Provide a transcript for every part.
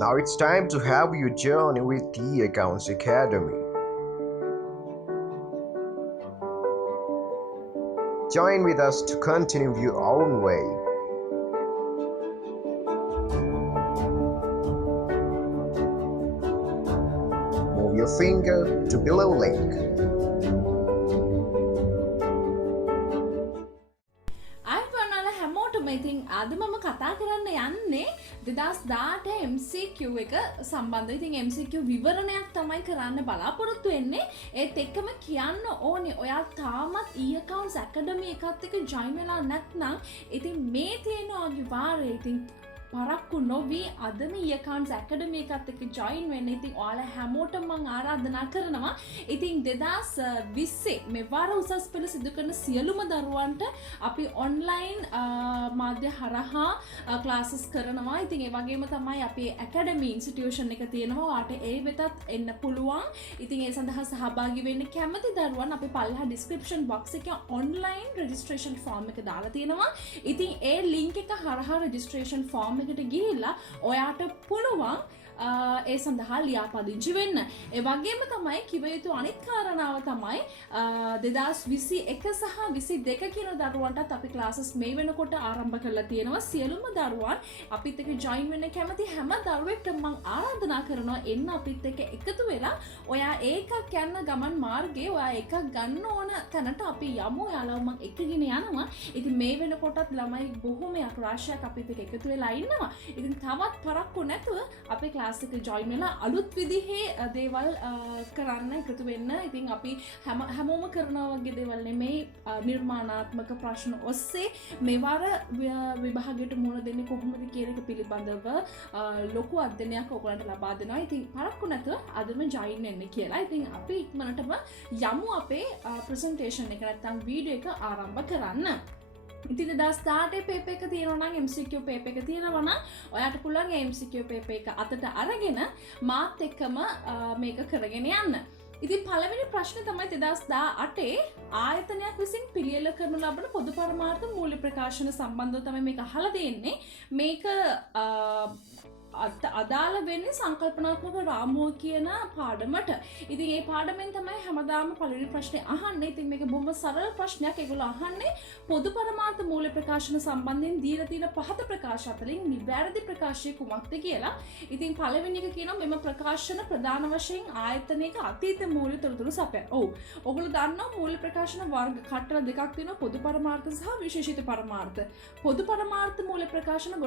Now it's time to have your journey with the Accounts Academy. Join with us to continue your own way. Move your finger to below link. ඉතින් අද මම කතා කරන්න යන්නේ 2018 MCQ එක සම්බන්ධව. ඉතින් MCQ විවරණයක් තමයි කරන්න බලාපොරොත්තු වෙන්නේ. ඒත් එක්කම කියන්න ඕනේ ඔයා තාමත් e-accounts academy එකත් එක්ක join වෙලා නැත්නම් ඉතින් මේ තියෙන අනිවාර්යයෙන් ඉතින් පරක්කු නොවී අදම e-accounts academy එකත් එක්ක join වෙන්න. ඉතින් ඔයාලා හැමෝටම මම ආරාධනා කරනවා. ඉතින් 2020 මෙවර උසස් පෙළ සිදු කරන සියලුම දරුවන්ට අපි online මාධ්‍ය හරහා classes කරනවා. ඉතින් ඒ වගේම තමයි අපි academy institution එක තියෙනවා. ඔයාට ඒ වෙතත් එන්න පුළුවන්. ඉතින් ඒ සඳහා සහභාගී වෙන්න කැමති දරුවන් අපි පල්ලෙහා description box එකේ online registration form එක දාලා තියෙනවා. ඉතින් ඒ link එක හරහා registration form එකට ගිහිල්ලා ඔයාට පුළුවන් ඒ සඳහා ලියාපදිංචි වෙන්න. ඒ වගේම තමයි කිව යුතු අනිත් කාරණාව තමයි 2021 සහ 22 කියන දරුවන්ටත් අපි ක්ලාසස් මේ වෙනකොට ආරම්භ කරලා තියෙනවා. සියලුම දරුවන් අපිත් එක්ක join වෙන්න කැමති හැම දරුවෙක්ටම මම ආරාධනා කරනවා එන්න අපිත් එක්ක එකතු වෙලා ඔයා ඒකක් යන ගමන් මාර්ගයේ ඔයා එකක් ගන්න ඕන තැනට අපි යමු. ඔයාලව මම එක්කගෙන යනවා. ඉතින් මේ වෙනකොටත් ළමයි බොහොමයක් රාශියක් අපිත් එක්ක එකතු වෙලා ඉන්නවා. ඉතින් තවත් පරක්කු නැතුව අපේ එක join වෙලා අලුත් විදිහේ දේවල් කරන්න එකතු වෙන්න. ඉතින් අපි හැමෝම කරනවා වගේ දේවල් නෙමෙයි නිර්මාණාත්මක ප්‍රශ්න ඔස්සේ මෙවර විභාගයට මුහුණ දෙන්නේ කොහොමද කියන එක පිළිබඳව ලොකු අධ්‍යයනයක් ඔයගලන්ට ලබා දෙනවා. ඉතින් පරක්කු නැතුව අදම join වෙන්න කියලා. ඉතින් අපි ඉක්මනටම යමු අපේ presentation එක නැත්නම් වීඩියෝ එක ආරම්භ කරන්න. ඉතින් 2018 පේපර් එක තියෙනවා නම් MCQ පේපර් එක තියෙනවා නම් ඔයාට පුළුවන් MCQ පේපර් එක අතට අරගෙන මාත් එක්කම මේක කරගෙන යන්න. ඉතින් පළවෙනි ප්‍රශ්නේ තමයි 2018 ආයතනයක් විසින් පිළියෙල කරනු ලබන පොදු පරමාර්ථ මූල්‍ය ප්‍රකාශන සම්බන්ධව තමයි මේක අහලා දෙන්නේ. මේක අදාළ වෙන්නේ සංකල්පනාත්මක රාමුව කියන පාඩමට. ඉතින් ඒ පාඩමෙන් තමයි හැමදාම පළවෙනි ප්‍රශ්නේ අහන්නේ. ඉතින් මේක බොහොම සරල ප්‍රශ්නයක්. ඒගොල්ලෝ අහන්නේ පොදු පරමාර්ථ මූල්‍ය ප්‍රකාශන සම්බන්ධයෙන් දීලා තියෙන පහත ප්‍රකාශ අතරින් නිවැරදි ප්‍රකාශය කුමක්ද කියලා. ඉතින් පළවෙනි එක කියනවා මෙම ප්‍රකාශන ප්‍රධාන වශයෙන් ආයතනයක අතීත මූල්‍ය තොරතුරු සපයන. ඔව්. ඔයගොල්ලෝ දන්නවා මූල්‍ය ප්‍රකාශන වර්ග කට්ටල දෙකක් තියෙනවා. පොදු පරමාර්ථ සහ විශේෂිත පරමාර්ථ. පොදු පරමාර්ථ මූල්‍ය ප්‍රකාශන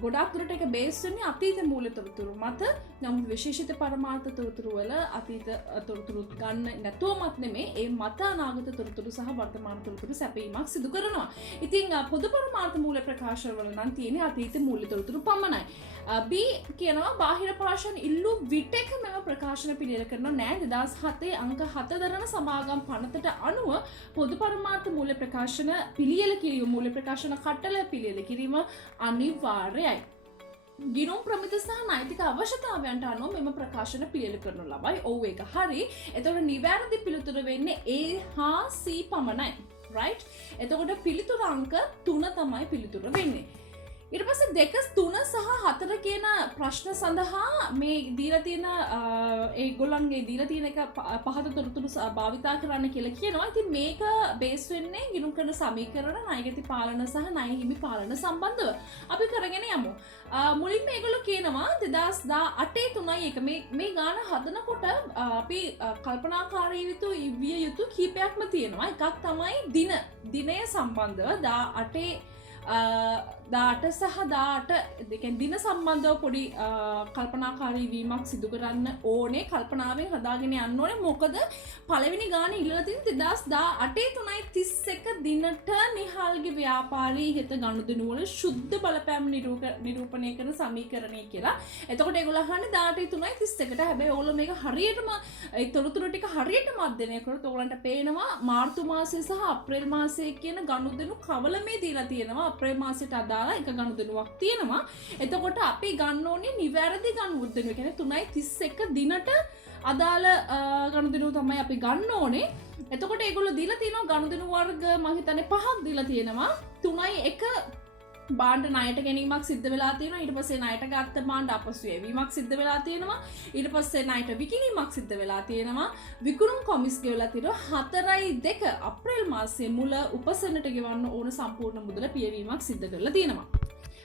ගොඩක් දුරට එක බේස් වෙන්නේ අතීත මූල්‍ය තොරතුරු මත. නමුත් විශේෂිත පරමාර්ථ තොරතුරු වල අතීත තොරතුරු ගන්න නැතුවමත් නෙමෙයි ඒ මත අනාගත තොරතුරු සහ වර්තමාන තොරතුරු සැපීමක් සිදු කරනවා. ඉතින් පොදු පරමාර්ථ මූල්‍ය ප්‍රකාශන වල නම් තියෙන්නේ අතීත මූල්‍ය තොරතුරු පමණයි. B කියනවා බාහිර පාර්ශ්වයන් ඉල්ලු විටක මෙම ප්‍රකාශන පිළියෙල කරනවා නෑ. 2007 අංක 7 දරන සමාගම් පනතට අනුව පොදු පරමාර්ථ මූල්‍ය ප්‍රකාශන පිළියෙල කිරීම මූල්‍ය ප්‍රකාශන කට්ටල පිළියෙල කිරීම අනිවාර්යයි. ගිණුම් ප්‍රමිත සහ නෛතික අවශ්‍යතාවයන්ට අනුව මෙම ප්‍රකාශන පිළියෙල කරනු ලබයි. ඔව් ඒක හරි. එතකොට නිවැරදි පිළිතුර වෙන්නේ A හා C පමණයි. right? එතකොට පිළිතුර අංක 3 තමයි පිළිතුර වෙන්නේ. ඊට පස්සේ 2 3 සහ 4 කියන ප්‍රශ්න සඳහා මේ දීලා තියෙන ඒගොල්ලන්ගේ දීලා තියෙන එක පහත තොරතුරු භාවිතා කරන්න කියලා කියනවා. ඉතින් මේක බේස් වෙන්නේ ගිණුම් කරන සමීකරණ ණයගති පාලන සහ ණය හිමි පාලන සම්බන්ධව. අපි කරගෙන යමු. මුලින්ම මේගොල්ලෝ කියනවා 2018 3යි එක මේ ගාන හදනකොට අපි කල්පනාකාරී විය යුතු කීපයක්ම තියෙනවා. එකක් තමයි දිනය සම්බන්ධව 18 සහ 18 දෙකෙන් දින සම්බන්ධව පොඩි කල්පනාකාරී වීමක් සිදු කරන්න ඕනේ. කල්පනාවෙන් හදාගෙන යන්න ඕනේ. මොකද පළවෙනි ගාන ඉල්ලලා තියෙන 2018 3.31 දිනට නිහාල්ගේ ව්‍යාපාරී හිත ගනුදෙනු වල ශුද්ධ බලපෑම් නිරූපණය කරන සමීකරණය කියලා. එතකොට ඒගොල්ලෝ අහන්නේ 18 3.31ට. හැබැයි ඕගොල්ලෝ මේක හරියටම ඒ තොරතුරු ටික හරියටම අධ්‍යයනය කරොත් ඕගලන්ට පේනවා මාර්තු මාසයේ සහ අප්‍රේල් මාසයේ කියන ගනුදෙනු කවලමේ දීලා තියෙනවා. අප්‍රේල් මාසයට අදාළ එක ගනුදෙනුවක් තියෙනවා. එතකොට අපි ගන්න ඕනේ නිවැරදි ගනුදෙනුව. කියන්නේ 3.31 දිනට අදාළ ගනුදෙනුව තමයි අපි ගන්න ඕනේ. එතකොට ඒගොල්ලෝ දීලා තියෙනවා ගනුදෙනු වර්ග මම හිතන්නේ 5ක් දීලා තියෙනවා. 3.1 බාණ්ඩ ණයට ගැනීමක් සිද්ධ වෙලා තියෙනවා. ඊට පස්සේ ණයට ගත්ත බාණ්ඩ අපසු යැවීමක් සිද්ධ වෙලා තියෙනවා. ඊට පස්සේ ණයට විකිණීමක් සිද්ධ වෙලා තියෙනවා. විකුණුම් කොමිස් ගෙවලා තියෙනවා 4.2 අප්‍රේල් මාසයේ මුල උපසන්නට ගෙවන්න ඕන සම්පූර්ණ මුදල පියවීමක් සිද්ධ කරලා තියෙනවා.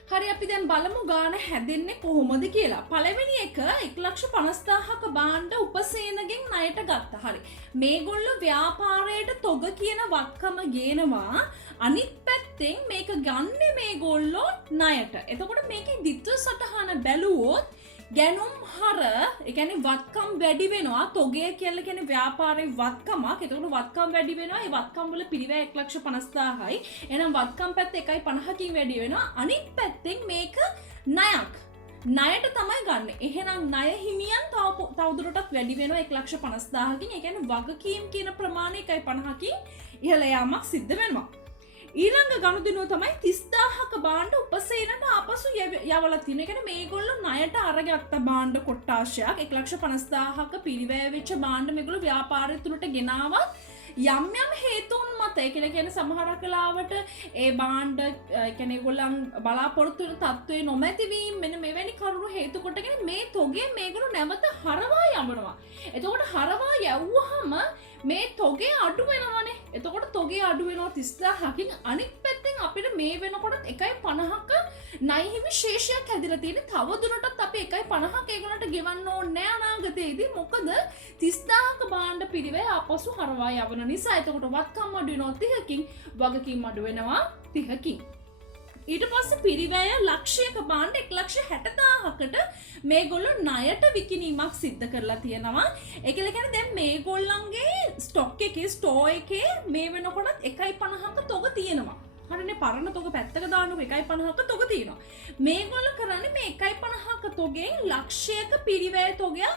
හරි අපි දැන් බලමු ගාන හැදෙන්නේ කොහොමද කියලා. පළවෙනි එක 1,50,000ක බාණ්ඩ උපසේනගෙන් ණයට ගත්තා. හරි. මේගොල්ලෝ ව්‍යාපාරයට තොග කියන වක්කම ගේනවා. අනිත් පැත්තෙන් මේක ගන්නේ මේගොල්ලෝ ණයට. එතකොට මේකේ දිත්ව සටහන බැලුවොත් ගැනුම් හර ඒ කියන්නේ වත්කම් වැඩි වෙනවා. තොගය කියලා කියන්නේ ව්‍යාපාරේ වත්කමක්. එතකොට වත්කම් වැඩි වෙනවා. ඒ වත්කම් වල පිරිවැය 1,50,000යි. එහෙනම් වත්කම් පැත්ත 1.5කින් වැඩි වෙනවා. අනිත් පැත්තෙන් මේක ණයක්. ණයට තමයි ගන්න. එහෙනම් ණය හිමියන් තවදුරටත් වැඩි වෙනවා 1,50,000කින්. ඒ කියන්නේ වගකීම් කියන ප්‍රමාණය 1.5කින් ඉහළ යාමක් සිද්ධ වෙනවා. ඊළඟ ගනුදෙනුව තමයි 30,000ක බාණ්ඩ උපසේනට ආපසු යවලා තියෙන. ඒ කියන්නේ මේගොල්ලෝ ණයට අරගත්ත බාණ්ඩ කොට්ටාශයක් 1,50,000ක පිරිවැය වෙච්ච බාණ්ඩ මේගොල්ලෝ ව්‍යාපාරය තුලට ගෙනාවත් යම් යම් හේතුන් මත ඒ කියන්නේ සමහර කලාවට ඒ බාණ්ඩ ඒ කියන්නේ ඒගොල්ලන් බලාපොරොත්තු වෙන තත්ත්වේ නොමැතිවීම මෙන්න මෙවැනි කරුණු හේතු කොටගෙන මේ තොගේ මේගොල්ලෝ නැවත හරවා යවනවා. එතකොට හරවා යවුවහම මේ තොගේ අඩු වෙනවනේ. එතකොට තොගේ අඩු වෙනවා 30,000කින්. අනිත් පැත්තෙන් අපිට මේ වෙනකොට 1.50ක ණය හිමි ශේෂයක් හැදිලා තියෙන්නේ. තව දුරටත් අපි 1.50ක ඒගොල්ලන්ට ගෙවන්න ඕනේ නැහැ අනාගතයේදී. මොකද 30,000ක බාණ්ඩ පිරිවැය ආපසු හරවා යවන නිසා. එතකොට වත්කම් අඩු වෙනවා 30කින්, වගකීම් අඩු වෙනවා 30කින්. ඊට පස්සේ පිරිවැය ලක්ෂයක බාණ්ඩ 1,60,000කට මේගොල්ලෝ ණයට විකිණීමක් සිද්ධ කරලා තියෙනවා. ඒ කියන්නේ දැන් මේගොල්ලන්ගේ ස්ටොක් එකේ ස්ටෝර් එකේ මේ වෙනකොටත් 1.50ක තොග තියෙනවා. හරිනේ පරණ තොග පැත්තක දානකො 1.50ක තොග තියෙනවා. මේගොල්ලෝ කරන්නේ මේ 1.50ක තොගෙන් ලක්ෂයක පිරිවැය තොගයක්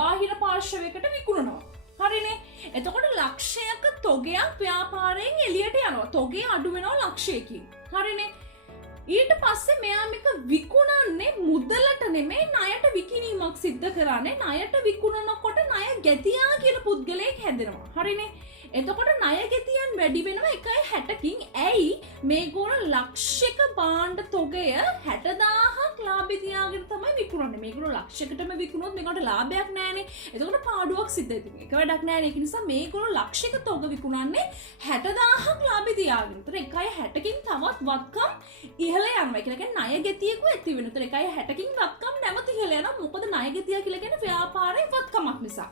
බාහිර පාර්ශවයකට විකුණනවා. හරිනේ. එතකොට ලක්ෂයක තොගයක් ව්‍යාපාරයෙන් එළියට යනවා. තොගේ අඩු වෙනවා ලක්ෂයකින්. හරිනේ. ඊට පස්සේ මෙයා මේක විකුණන්නේ මුදලට නෙමෙයි ණයට විකිණීමක් සිද්ධ කරන්නේ. ණයට විකුණනකොට ණය ගැතියා කියන පුද්ගලයෙක් හැදෙනවා. හරිනේ. එතකොට ණය ගැතියන් වැඩි වෙනවා 1.60කින්. ඇයි මේගොල්ලෝ ලක්ෂයක බාණ්ඩ තොගය 60,000ක් ලාභේ තියාගෙන තමයි විකුණන්නේ. මේගොල්ලෝ ලක්ෂයකටම විකුණුවොත් මේකට ලාභයක් නැහැනේ. එතකොට පාඩුවක් සිද්ධ වෙනවා. ඒක වැඩක් නැහැනේ. ඒක නිසා මේගොල්ලෝ ලක්ෂයක තොග විකුණන්නේ 60,000ක් ලාභේ තියාගෙන. ඒතර 1.60කින් තවත් වත්කම් ඉහළ යනවා. ඒ කියන්නේ ණය ගැතියක ඇති වෙන. ඒතර 1.60කින් වත්කම් නැවත ඉහළ යනවා. මොකද ණය ගැතිය කියලා කියන්නේ ව්‍යාපාරයේ වත්කමක් නිසා.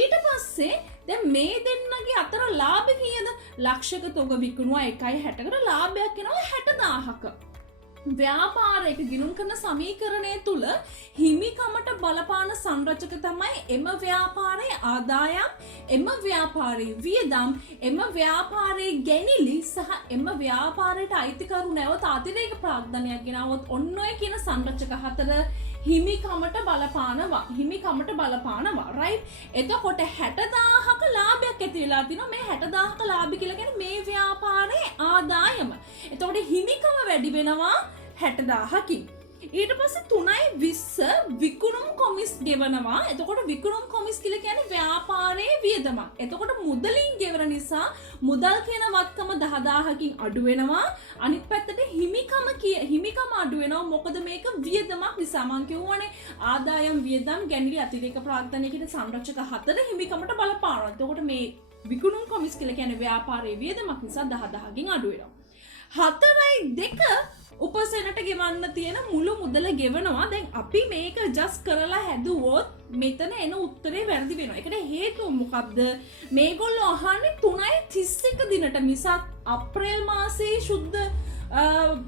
ඊට පස්සේ දැන් මේ දෙන්නගේ අතර ලාභ කීයද? ලක්ෂයක තොග විකුණුවා 1.60කට ලාභයක් එනවා 60,000ක. ව්‍යාපාරයක ගිණුම් කරන සමීකරණය තුල හිමිකමට බලපාන සංරචක තමයි එම ව්‍යාපාරයේ ආදායම්, එම ව්‍යාපාරයේ වියදම්, එම ව්‍යාපාරයේ ගැනිලි සහ එම ව්‍යාපාරයට අයිතිකරු නැවත අතිරේක ප්‍රාග්ධනයක් ගෙනවොත් ඔන්න ඔය කියන සංරචක හතර හිමිකමට බලපානවා රයිට්. එතකොට 60,000ක ලාභයක් ඇති වෙලා තිනවා. මේ 60,000ක ලාභය කියලා කියන්නේ මේ ව්‍යාපාරයේ ආදායම. එතකොට හිමිකම වැඩි වෙනවා 60,000කින්. ඊට පස්සේ 3.20 විකුණුම් කොමිස් ගෙවනවා. එතකොට විකුණුම් කොමිස් කියලා කියන්නේ ව්‍යාපාරයේ වියදමක්. එතකොට මුදලින් ගෙවන නිසා මුදල් කියන වත්කම 10,000කින් අඩු වෙනවා. අනිත් පැත්තට හිමිකම අඩු වෙනවා. මොකද මේක වියදමක් නිසා. මම කියවනේ ආදායම් වියදම් ගැනිලි අතිරේක ප්‍රාග්ධනය කියන සංරක්ෂක හතර හිමිකමට බලපානවා. එතකොට මේ විකුණුම් කොමිස් කියලා කියන්නේ ව්යාපාරයේ වියදමක් නිසා 10,000කින් අඩු වෙනවා. 4.2 උපසෙනට ගෙවන්න තියෙන මුළු මුදල ගෙවනවා. දැන් අපි මේක ජස් කරලා හැදුවොත් මෙතන එන උත්තරේ වැරදි වෙනවා. ඒකට හේතුව මොකක්ද? මේගොල්ලෝ අහන්නේ 3.31 දිනට මිසක් අප්‍රේල් මාසයේ සුද්ධ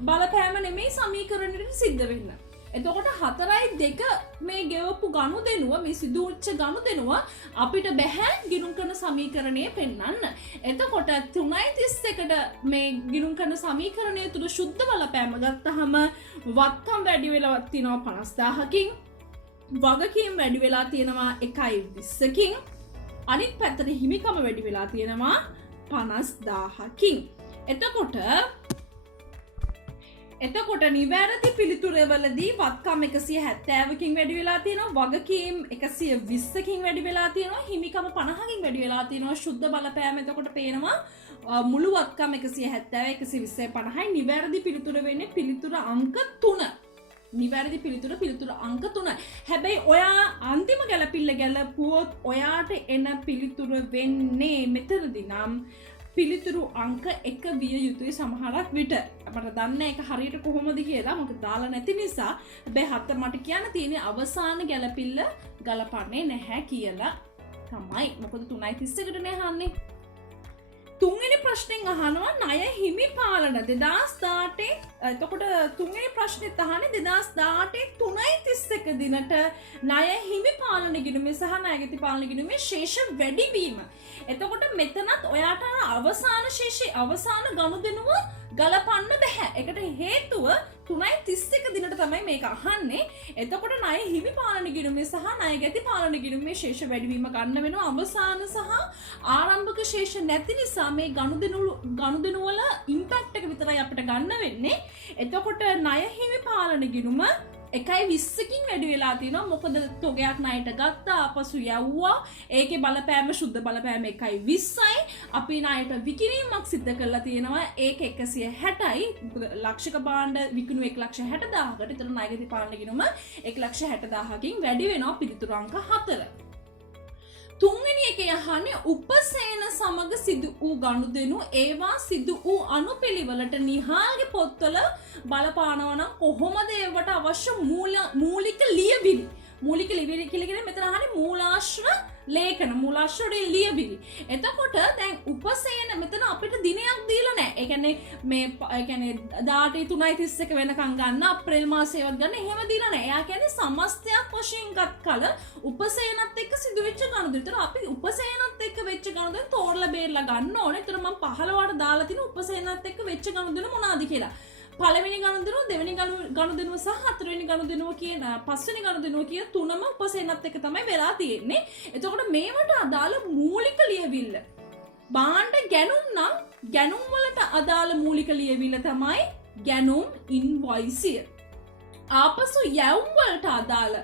බලපෑම නෙමෙයි සමීකරණයට සිද්ධ වෙන්න. එතකොට 4.2 මේ ගෙවපු ගනුදෙනුව මේ සිදුවෙච්ච ගනුදෙනුව අපිට බැහැ ගිණුම් කරන සමීකරණය පෙන්වන්න. එතකොට 3.31ට මේ ගිණුම් කරන සමීකරණය තුල සුද්ධ බලපෑම ගත්තහම වත්කම් වැඩි වෙලා තිනවා 50,000කින්, වගකීම් වැඩි වෙලා තියෙනවා 1.20කින්, අනිත් පැත්තට හිමිකම වැඩි වෙලා තියෙනවා 50,000කින්. එතකොට නිවැරදි පිළිතුරවලදී වත්කම් 170කින් වැඩි වෙලා තියෙනවා, වගකීම් 120කින් වැඩි වෙලා තියෙනවා, හිමිකම 50කින් වැඩි වෙලා තියෙනවා. සුද්ධ බලපෑම එතකොට පේනවා මුළුවත්කම 170 150යි නිවැරදි පිළිතුර වෙන්නේ පිළිතුර අංක 3. නිවැරදි පිළිතුර අංක 3. හැබැයි ඔයා අන්තිම ගැලපිල්ල ගැලපුවොත් ඔයාට එන පිළිතුර වෙන්නේ මෙතනදී නම් පිළිතුරු අංක 1 විය යුතුයි සමහරක් විට. අපට දන්න එක හරියට කොහොමද කියලා මොකද දාලා නැති නිසා. හැබැයි හත මට කියන්න තියෙන්නේ අවසාන ගැලපිල්ල ගලපන්නේ නැහැ කියලා තමයි. මොකද 3:31කට නේ අහන්නේ. තුන්වෙනි ප්‍රශ්නෙන් අහනවා ණය හිමි පාලන 2018 එතකොට තුන්වෙනි ප්‍රශ්නෙත් අහන්නේ 2018 3:31 දිනට ණය හිමි පාලන ගිණුමේ සහ ණයගැති පාලන ගිණුමේ ශේෂ වැඩිවීම. එතකොට මෙතනත් ඔයාට අවසාන ශේෂයේ අවසාන ගනුදෙනුව ගලපන්න බෑ. ඒකට හේතුව 3:31 දිනට තමයි මේක අහන්නේ. එතකොට ණය හිමි පාලන ගිණුමේ සහ ණයගැති පාලන ගිණුමේ ශේෂ වැඩිවීම ගන්න වෙනවා. අවසාන සහ ආරම්භක ශේෂ නැති නිසා මේ ගනුදෙනු වල ඉම්පැක්ට් එක විතරයි අපිට ගන්න වෙන්නේ. එතකොට ණය හිමි පාලන ගිණුම 1.20කින් වැඩි වෙලා තියෙනවා. මොකද තොගයක් ණයට ගත්තා ආපසු යවුවා. ඒකේ බලපෑම ශුද්ධ බලපෑම 1.20යි. අපි ණයට විකිණීමක් සිද්ධ කරලා තියෙනවා. ඒක 160යි. මොකද ලක්ෂික භාණ්ඩ විකුණු 1,60,000කට. ඒතර ණයගැති පාලන ගිණුම 1,60,000කින් වැඩි වෙනවා පිළිතුරු අංක 4. තුන්වෙනි එකේ අහන්නේ උපසේන සමග සිදු වූ ගනුදෙනු ඒවා සිදු වූ අනුපිළිවෙලට නිහාල්ගේ පොත්වල බලපානවා නම් කොහොමද ඒවට අවශ්‍ය මූලික ලියවිලි කියලා කියන්නේ මෙතන අහන්නේ මූලාශ්‍ර ලේඛන මූලාශ්‍ර ලියවිලි. එතකොට දැන් උපසේන මෙතන අපිට දිනයක් දීලා නැහැ. ඒ කියන්නේ 18 වෙනකන් ගන්න අප්‍රේල් මාසේවත් ගන්න එහෙම දීලා නැහැ. එයා කියන්නේ සමස්තයක් වශයෙන් ගත් කල උපසේනත් එක්ක සිදුවෙච්ච ගනුදෙනු. ඒතර අපි උපසේනත් එක්ක වෙච්ච ගනුදෙනු තෝරලා බේරලා ගන්න ඕනේ. ඒතර මම 15ට දාලා තින උපසේනත් එක්ක වෙච්ච ගනුදෙනු මොනවාද කියලා. පළවෙනි ගනුදෙනුව දෙවෙනි ගනුදෙනුව සහ හතරවෙනි ගනුදෙනුව කියන පස්වෙනි ගනුදෙනුව කියන තුනම උපසේනත් එක්ක තමයි වෙලා තියෙන්නේ. එතකොට මේවට අදාළ මූලික ලියවිල්ල භාණ්ඩ ගැනුම් නම් ගැනුම් වලට අදාළ මූලික ලියවිල්ල තමයි ගැනුම් ඉන්වොයිසිය. ආපසු යැවුම් වලට අදාළ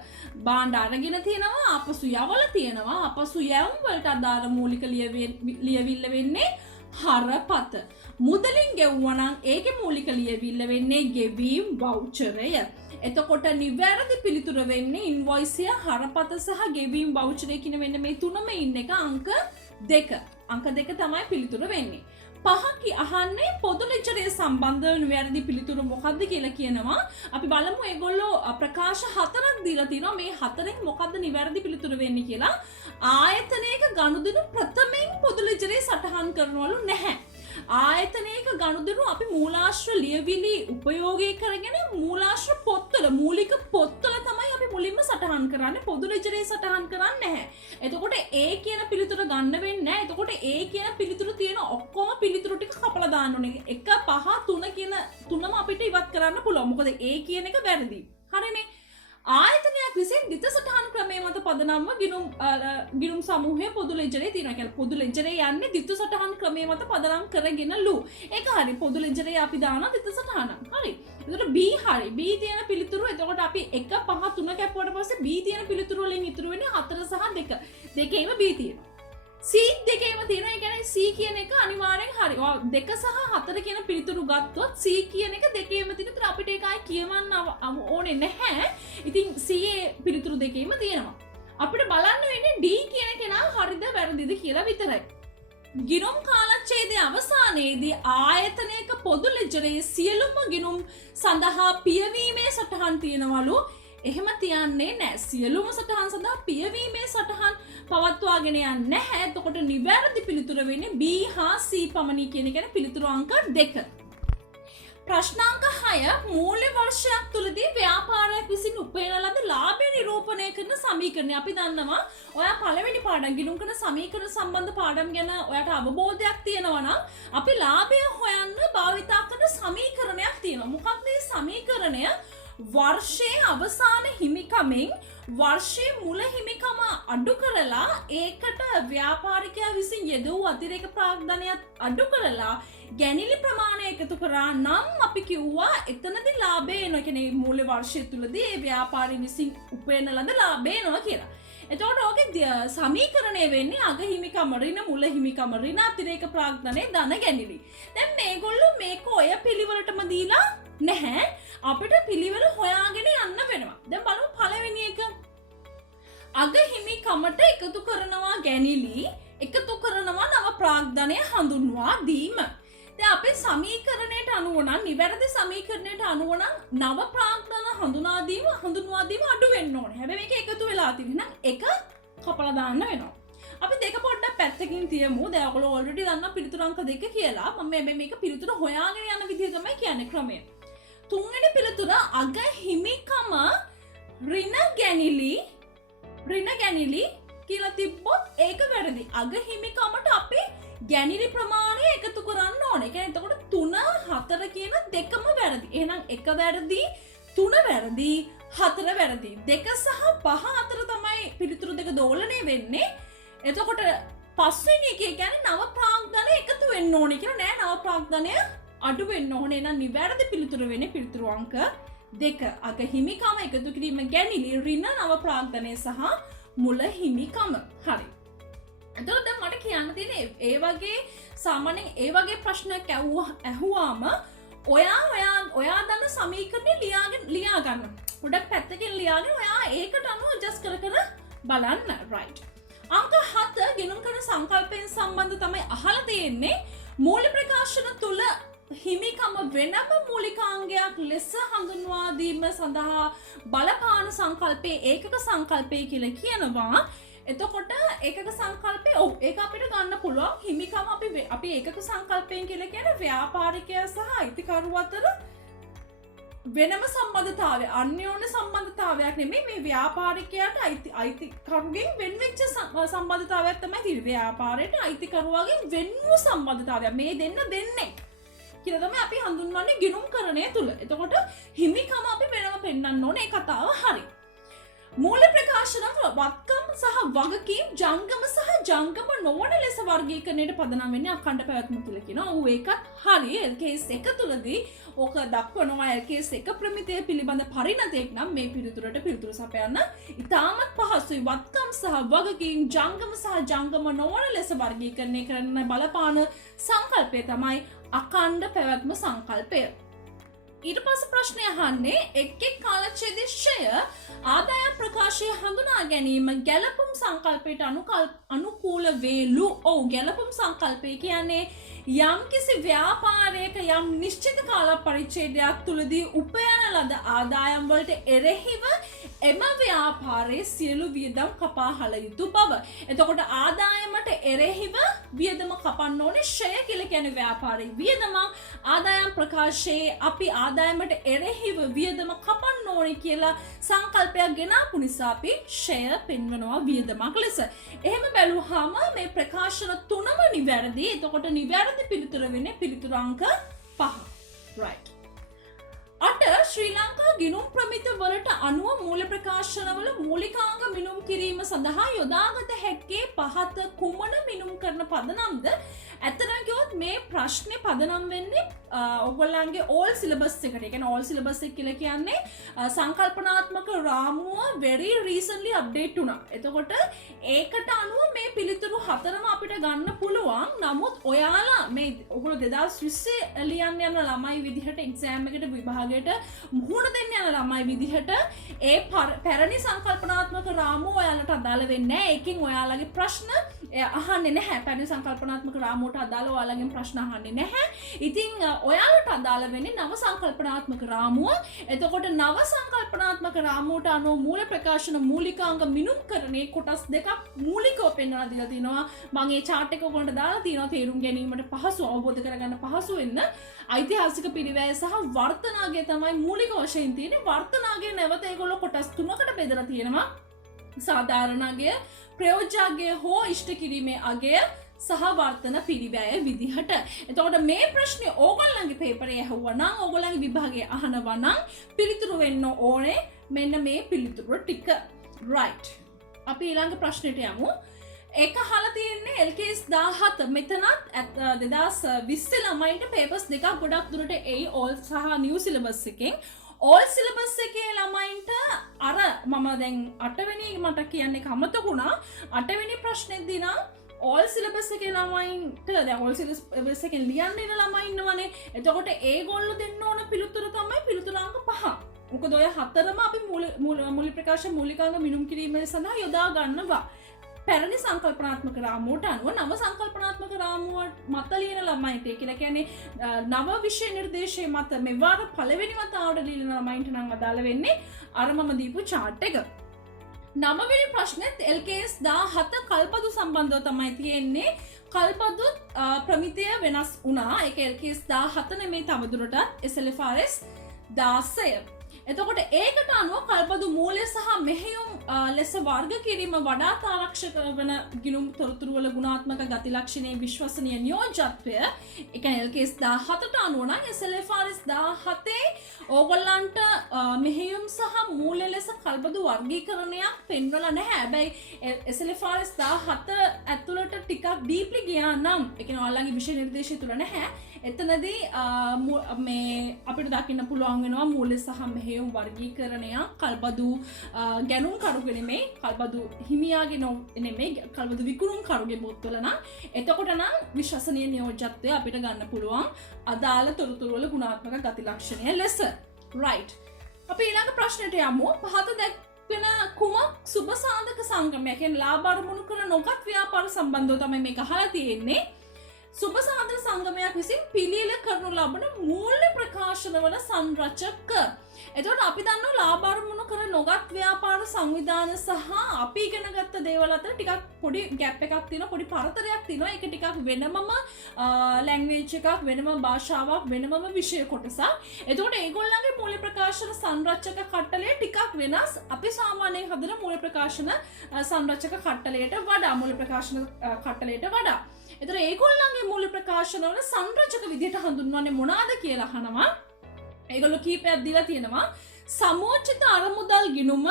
භාණ්ඩ අරගෙන තියෙනවා ආපසු යවලා තියෙනවා. ආපසු යැවුම් වලට අදාළ මූලික ලියවිල්ල වෙන්නේ හරපත. මුදලින් ගෙවුවා නම් ඒකේ මූලික ලියවිල්ල වෙන්නේ ගෙවීම් වවුචරය. එතකොට නිවැරදි පිළිතුර වෙන්නේ ඉන්වොයිසිය හරපත සහ ගෙවීම් වවුචරය කියන මෙන්න මේ තුනම ඉන්න එක අංක 2. අංක 2 තමයි පිළිතුර වෙන්නේ. පහකි අහන්නේ පොදු ලෙජරය සම්බන්ධව නිවැරදි පිළිතුර මොකක්ද කියලා කියනවා. අපි බලමු ඒගොල්ලෝ ප්‍රකාශ 4ක් දීලා තිනවා. මේ 4න් මොකක්ද නිවැරදි පිළිතුර වෙන්නේ කියලා. ආයතනයක ගනුදෙනු ප්‍රථමයෙන් පොදු ලෙජරේ සටහන් කරනවලු නැහැ. ආයතනයක ගනුදෙනු අපි මූලාශ්‍ර ලියවිලි උපයෝගී කරගෙන මූලාශ්‍ර පොත්වල මූලික පොත්වල තමයි අපි මුලින්ම සටහන් කරන්නේ. පොදු ලෙජරේ සටහන් කරන්නේ නැහැ. එතකොට ඒ කියන පිළිතුර ගන්න වෙන්නේ නැහැ. එතකොට ඒ කියන පිළිතුර තියෙන ඔක්කොම පිළිතුරු ටික කපලා දාන්න ඕනේ. 1 5 3 කියන තුනම අපිට ඉවත් කරන්න පුළුවන්. මොකද ඒ කියන එක වැරදි. හරිනේ. ආයතනයක් විසින් දිත සටහන් ක්‍රමයේ මත පදනම්ව ගිණුම් සමූහයේ පොදු ලෙජරේ තියෙනවා. කියන්නේ පොදු ලෙජරේ යන්නේ දිත සටහන් ක්‍රමයේ මත පදනම් කරගෙනලු. ඒක හරි. පොදු ලෙජරේ අපි දානවා දිත සටහන. හරි. එතකොට B හරි. B තියෙන පිළිතුරු එතකොට අපි 1 5 3 කැපුවට පස්සේ B තියෙන පිළිතුරු වලින් ඉතුරු වෙන්නේ 4 සහ 2. දෙකේම B තියෙනවා. C දෙකේම තියෙනවා. ඒ කියන්නේ C කියන එක අනිවාර්යෙන් හරි. 2 සහ 4 කියන පිළිතුරු ගත්තොත් C කියන එක දෙකේම තියෙන. ඒතර අපිට ඒක ආයි කියවන්න ඕනේ නැහැ. ඉතින් C පිළිතුරු දෙකේම තියෙනවා. අපිට බලන්න වෙන්නේ D කියන කෙනා හරිද වැරදිද කියලා විතරයි. ගිණුම් කාලච්ඡේදයේ අවසානයේදී ආයතනයක පොදු ලෙජරේ සියලුම ගිණුම් සඳහා පියවීමේ සටහන් තියෙනවලු. එහෙම තියන්නේ නැහැ. සියලුම සටහන් සඳහා පියවීමේ සටහන් පවත්වාගෙන යන්නේ නැහැ. එතකොට නිවැරදි පිළිතුර වෙන්නේ B හා C පමණයි කියන එක පිළිතුරු අංක 2. ප්‍රශ්නාංක 6 මූල්‍ය වර්ෂයක් තුලදී ව්‍යාපාරයක් විසින් උපයන ලද ලාභය නිරූපණය කරන සමීකරණය. අපි දන්නවා ඔයා පළවෙනි පාඩම් ගිණුම් කරන සමීකරණ සම්බන්ධ පාඩම් ගැන ඔයාට අවබෝධයක් තියෙනවා නම් අපි ලාභය හොයන්න භාවිතා කරන සමීකරණයක් තියෙනවා. මොකක්ද මේ සමීකරණය? වර්ෂයේ අවසාන හිමිකමෙන් වර්ෂයේ මුල හිමිකම අඩු කරලා ඒකට ව්‍යාපාරිකයා විසින් යෙදූ අතිරේක ප්‍රාග්ධනයත් අඩු කරලා ගැනිලි ප්‍රමාණය එකතු කරා නම් අපි කිව්වා එතනදී ලාභය එනවා. කියන්නේ මූල්‍ය වර්ෂය තුලදී ඒ ව්‍යාපාරි විසින් උපයන ලද ලාභය එනවා කියලා. එතකොට ඕකේ සමීකරණය වෙන්නේ අග හිමිකම ඍණ මුල හිමිකම ඍණ අතිරේක ප්‍රාග්ධනයේ ධන ගැනිලි. දැන් මේගොල්ලෝ මේක ඔය පිළිවෙලටම දීලා නැහැ. අපිට පිළිවෙල හොයාගෙන යන්න වෙනවා. දැන් බලමු පළවෙනි එක. අග හිමිකමට එකතු කරනවා ගැනිලි, එකතු කරනවා නව ප්‍රාග්ධනය හඳුන්වා දීම. දැන් අපේ සමීකරණයට අනුව නම් නිවැරදි සමීකරණයට අනුව නම් නව ප්‍රාග්ධන හඳුන්වා දීම අඩු වෙන්න ඕනේ. හැබැයි මේක එකතු වෙලා තියෙනවා නම් එක කපලා දාන්න වෙනවා. අපි දෙක පොඩ්ඩක් පැත්තකින් තියමු. දැන් ඔයගොල්ලෝ ඔල්රෙඩි දන්නා පිළිතුරු අංක 2 කියලා. මම මේක පිළිතුර හොයාගෙන යන විදිහ තමයි කියන්නේ ක්‍රමය. තුන්වෙනි පිළිතුර අග හිමිකම ඍණ ගැනිලි කියලා තිබ්බොත් ඒක වැරදි. අග හිමිකමට අපි ගැනිලි ප්‍රමාණය එකතු කරන්න ඕනේ. කියන්නේ එතකොට 3 4 කියන දෙකම වැරදි. එහෙනම් 1 වැරදි, 3 වැරදි, 4 වැරදි. 2 සහ 5 අතර තමයි පිළිතුරු දෙක දෝලණය වෙන්නේ. එතකොට පස්වෙනි එකේ කියන්නේ නව ප්‍රාග්ධන එකතු වෙන්න ඕනේ කියලා නෑ. නව ප්‍රාග්ධනය අඩු වෙන්න ඕනේ. එහෙනම් නිවැරදි පිළිතුර වෙන්නේ පිළිතුරු අංක 2. අග හිමිකම එකතු කිරීම ගැනිලි ඍණ නව ප්‍රාග්ධනය සහ මුල හිමිකම. හරි. එතකොට දැන් මට කියන්න තියෙන්නේ ඒ වගේ සාමාන්‍යයෙන් ඒ වගේ ප්‍රශ්නයක් ඇහුවාම ඔයා දන්න සමීකරණය ලියා ගන්න. පොඩක් පැත්තකින් ලියාගෙන ඔයා ඒකට අනුව ඇඩ්ජස්ට් කර බලන්න. රයිට්. අංක 7 ගිණුම් කරන සංකල්පයෙන් සම්බන්ධ තමයි අහලා තියෙන්නේ. මූල ප්‍රකාශන තුල හිමිකම වෙනම මූලිකාංගයක් ලෙස හඳුන්වා දීම සඳහා බලපාන සංකල්පයේ ඒකක සංකල්පය කියලා කියනවා. එතකොට ඒකක සංකල්පය ඒක අපිට ගන්න පුළුවන්. හිමිකම අපි ඒකක සංකල්පයෙන් කියලා කියන්නේ ව්‍යාපාරිකයා සහ අයිතිකරුවා අතර වෙනම සම්බන්ධතාවය, අන්‍යෝන්‍ය සම්බන්ධතාවයක් නෙමෙයි. මේ ව්‍යාපාරිකයාට අයිතිකරුගෙන් වෙන්වෙච්ච සම්බන්ධතාවයක් තමයි තියෙන්නේ. ව්‍යාපාරයට අයිතිකරුවාගෙන් වෙන් වූ සම්බන්ධතාවයක්. මේ දෙන්නේ කියලා තමයි අපි හඳුන්වන්නේ ගිණුම් කරණය තුල. එතකොට හිමිකම අපි වෙනම පෙන්වන්න ඕනේ. ඒ කතාව හරි. මූල ප්‍රකාශන වත්කම් සහ වගකීම් ජංගම සහ ජංගම නොවන ලෙස වර්ගීකරණයට පදනම් වෙන්නේ අඛණ්ඩ පැවැත්ම කියලා කියනවා. ඌ ඒකත් හරි. LKS 1 තුලදී ඕක දක්වනවා. LKS 1 ප්‍රමිතිය පිළිබඳ පරිණතයක් නම් මේ පිළිතුරු සපයන්න ඉතාමත් පහසුයි. වත්කම් සහ වගකීම් ජංගම සහ ජංගම නොවන ලෙස වර්ගීකරණය කරන්න බලපාන සංකල්පය තමයි අඛණ්ඩ පැවැත්ම සංකල්පය. ඊට පස්සේ ප්‍රශ්නය අහන්නේ එක් කාලච්ඡේදයේ ෂය ආදායම් ප්‍රකාශය හඳුනා ගැනීම ගැලපුම් සංකල්පයට අනුකූල වේලු. ගැලපුම් සංකල්පය කියන්නේ යම්කිසි ව්‍යාපාරයක යම් නිශ්චිත කාල පරිච්ඡේදයක් තුලදී උපයන ලද ආදායම් වලට එරෙහිව එම ව්‍යාපාරයේ සියලු වියදම් කපා හල යුතු බව. එතකොට ආදායමට එරෙහිව වියදම කපන්න ඕනේ. ෂය කියලා කියන්නේ ව්‍යාපාරයේ වියදම. ආදායම් ප්‍රකාශයේ අපි ආදායමට එරෙහිව වියදම කපන්න ඕනේ කියලා සංකල්පයක් ගෙනාපු නිසා අපි ෂය පෙන්වනවා වියදමක් ලෙස. එහෙම බැලුවාම මේ ප්‍රකාශන තුනම නිවැරදි. එතකොට නිවැරදි පිළිතුර වෙන්නේ පිළිතුරු අංක 5. right. 8 ශ්‍රී ලංකා ගිණුම් ප්‍රමිති වලට අනුව මූල ප්‍රකාශනවල මූලිකාංග මිනුම් කිරීම සඳහා යොදාගත හැක්කේ පහත කුමන මිනුම් කරන පදනම්ද? ඇත්තටම කිව්වොත් මේ ප්‍රශ්නේ පදනම් වෙන්නේ ඔයගොල්ලන්ගේ ඕල් සිලබස් එකට. ඒ කියන්නේ ඕල් සිලබස් එක කියලා කියන්නේ සංකල්පනාත්මක රාමුව very recently update වුණා. එතකොට ඒකට අනුව මේ පිළිතුරු හතරම අපිට ගන්න පුළුවන්. නමුත් ඔයාලා මේ ඔයගොල්ලෝ 2020 ලියන්න යන ළමයි විදිහට එක්සෑම් එකට විභාගයට මුහුණ දෙන්න යන ළමයි විදිහට ඒ පැරණි සංකල්පනාත්මක රාමුව ඔයාලට අදාළ වෙන්නේ නැහැ. ඒකෙන් ඔයාලගේ ප්‍රශ්න අහන්නේ නැහැ. පැරණි සංකල්පනාත්මක රාමුවට අදාළව ඔයාලගෙන් ප්‍රශ්න අහන්නේ නැහැ. ඉතින් ඔයාලට අදාළ වෙන්නේ නව සංකල්පනාත්මක රාමුව. එතකොට නව සංකල්පනාත්මක රාමුවට අනුව මූල ප්‍රකාශන මූලිකාංග මිනුම් කරන්නේ කොටස් දෙකක් මූලිකව පෙන්වලා දීලා තිනවා. මම මේ chart එක ඔයගොල්ලන්ට දාලා තිනවා තේරුම් ගැනීමට පහසු අවබෝධ කරගන්න පහසු වෙන්න. ඓතිහාසික පිරිවැය සහ වර්තනාගය තමයි මූලික වශයෙන් තියෙන්නේ. වර්තනාගය නැවත ඒගොල්ලෝ කොටස් තුනකට බෙදලා තියෙනවා. සාධාරණ අගය, ප්‍රයෝජ්‍ය අගය හෝ ඉෂ්ට කිරීමේ අගය සහ වර්තන පිරිවැය විදිහට. එතකොට මේ ප්‍රශ්නේ ඕගොල්ලන්ගේ පේපරේ ඇහුවා නම් ඕගොල්ලන්ගේ විභාගයේ අහනවා නම් පිළිතුරු වෙන්න ඕනේ මෙන්න මේ පිළිතුරු ටික. right. අපි ඊළඟ ප්‍රශ්නෙට යමු. ඒක අහලා තියෙන්නේ LKS 17 මෙතනත් 2020 ළමයින්ට පේපර්ස් දෙකක් ගොඩක් දුරට A all සහ new syllabus එකෙන් ඕල් සිලබස් එකේ ළමයින්ට අර මම දැන් 8 වෙනි මට කියන්නේ කමතකුණා 8 වෙනි ප්‍රශ්නේදී නම් ඕල් සිලබස් එකේ ළමයින්ට දැන් ඕල් සිලබස් එකෙන් ලියන්න ඉන්න ළමයි ඉන්නවනේ. එතකොට ඒගොල්ලෝ දෙන්න ඕන පිළිතුර තමයි පිළිතුර අංක 5. මොකද ඔය හතරම අපි මූලික ප්‍රකාශ මූලිකාංග මිනුම් කිරීම සඳහා යොදා ගන්නවා. පැරණි සංකල්පනාත්මක රාමුවට අනුව නව සංකල්පනාත්මක රාමුව මත ලියන ළමයිට කියලා කියන්නේ නව විෂය නිර්දේශයේ මත මෙවර පළවෙනි වතාවට ලියන ළමයින්ට නම් අදාළ වෙන්නේ අර මම දීපු chart එක. නවවෙනි ප්‍රශ්නෙත් LKS 17 කල්පදු සම්බන්ධව තමයි තියෙන්නේ. කල්පදු ප්‍රමිතිය වෙනස් වුණා. ඒක LKS 17 නෙමෙයි තවදුරටත් SLFRS 16. එතකොට ඒකට අනුව කල්පදු මූල්‍ය සහ මෙහෙයුම් ලෙස වර්ග කිරීම වඩාත් ආරක්ෂක වන ගිණුම් තොරතුරු වල ගුණාත්මක ගති ලක්ෂණයේ විශ්වසනීය නියෝජ්‍යත්වය ඒ කියන්නේ LKS 17ට අනුව නම් SLFRS 17 ඕගොල්ලන්ට මෙහෙයුම් සහ මූල්‍ය ලෙස කල්පදු වර්ගීකරණයක් පෙන්වලා නැහැ. හැබැයි SLFRS 17 ඇතුළට ටිකක් ඩීප්ලි ගියා නම් ඒ කියන්නේ ඔයාලගේ විෂය නිර්දේශය තුල නැහැ. එතනදී මේ අපිට දකින්න පුළුවන් වෙනවා මූල්‍ය සහ මෙහෙයුම් වර්ගීකරණයක් කල්පදු ගැනුම් කරුගේ නෙමෙයි කල්පදු හිමියාගේ නෙමෙයි කල්පදු විකුණුම් කරුගේ පොත්වල නම් එතකොට නම් විශ්වසනීය නියෝජ්‍යත්වය අපිට ගන්න පුළුවන් අදාළ තොරතුරු වල ගුණාත්මක ගති ලක්ෂණය ලෙස. right. අපි ඊළඟ ප්‍රශ්නයට යමු. පහත දැක්වෙන කුමක් සුබ සාධක සංගමයක් කියන්නේ ලාභ අරමුණු කර නොගත් ව්‍යාපාර සම්බන්ධව තමයි මේක අහලා තියෙන්නේ. සුබ සාධක සංගමයක් විසින් පිළියෙල කරනු ලබන මූල්‍ය ප්‍රකාශනවල සංරචක. එතකොට අපි දන්නවා ලාභ අරමුණු කර නොගත් ව්‍යාපාර සංවිධාන සහ අපි ඉගෙන ගත්ත දේවල් අතර ටිකක් පොඩි ગેප් එකක් තියෙනවා, පොඩි පරතරයක් තියෙනවා. ඒක ටිකක් වෙනමම ලැන්ග්වේජ් එකක්, වෙනම භාෂාවක්, වෙනමම විෂය කොටසක්. එතකොට ඒගොල්ලන්ගේ මූල්‍ය ප්‍රකාශන සංරචක කට්ටලය ටිකක් වෙනස්. අපි සාමාන්‍යයෙන් හදන මූල්‍ය ප්‍රකාශන සංරචක කට්ටලයට වඩා මූල්‍ය ප්‍රකාශන කට්ටලයට වඩා එතකොට ඒගොල්ලන්ගේ මූල්‍ය ප්‍රකාශනවල සංරචක විදිහට හඳුන්වන්නේ මොනවාද කියලා අහනවා. ඒගොල්ලෝ කීපයක් දීලා තියෙනවා. සමෝචිත අරමුදල් ගිණුම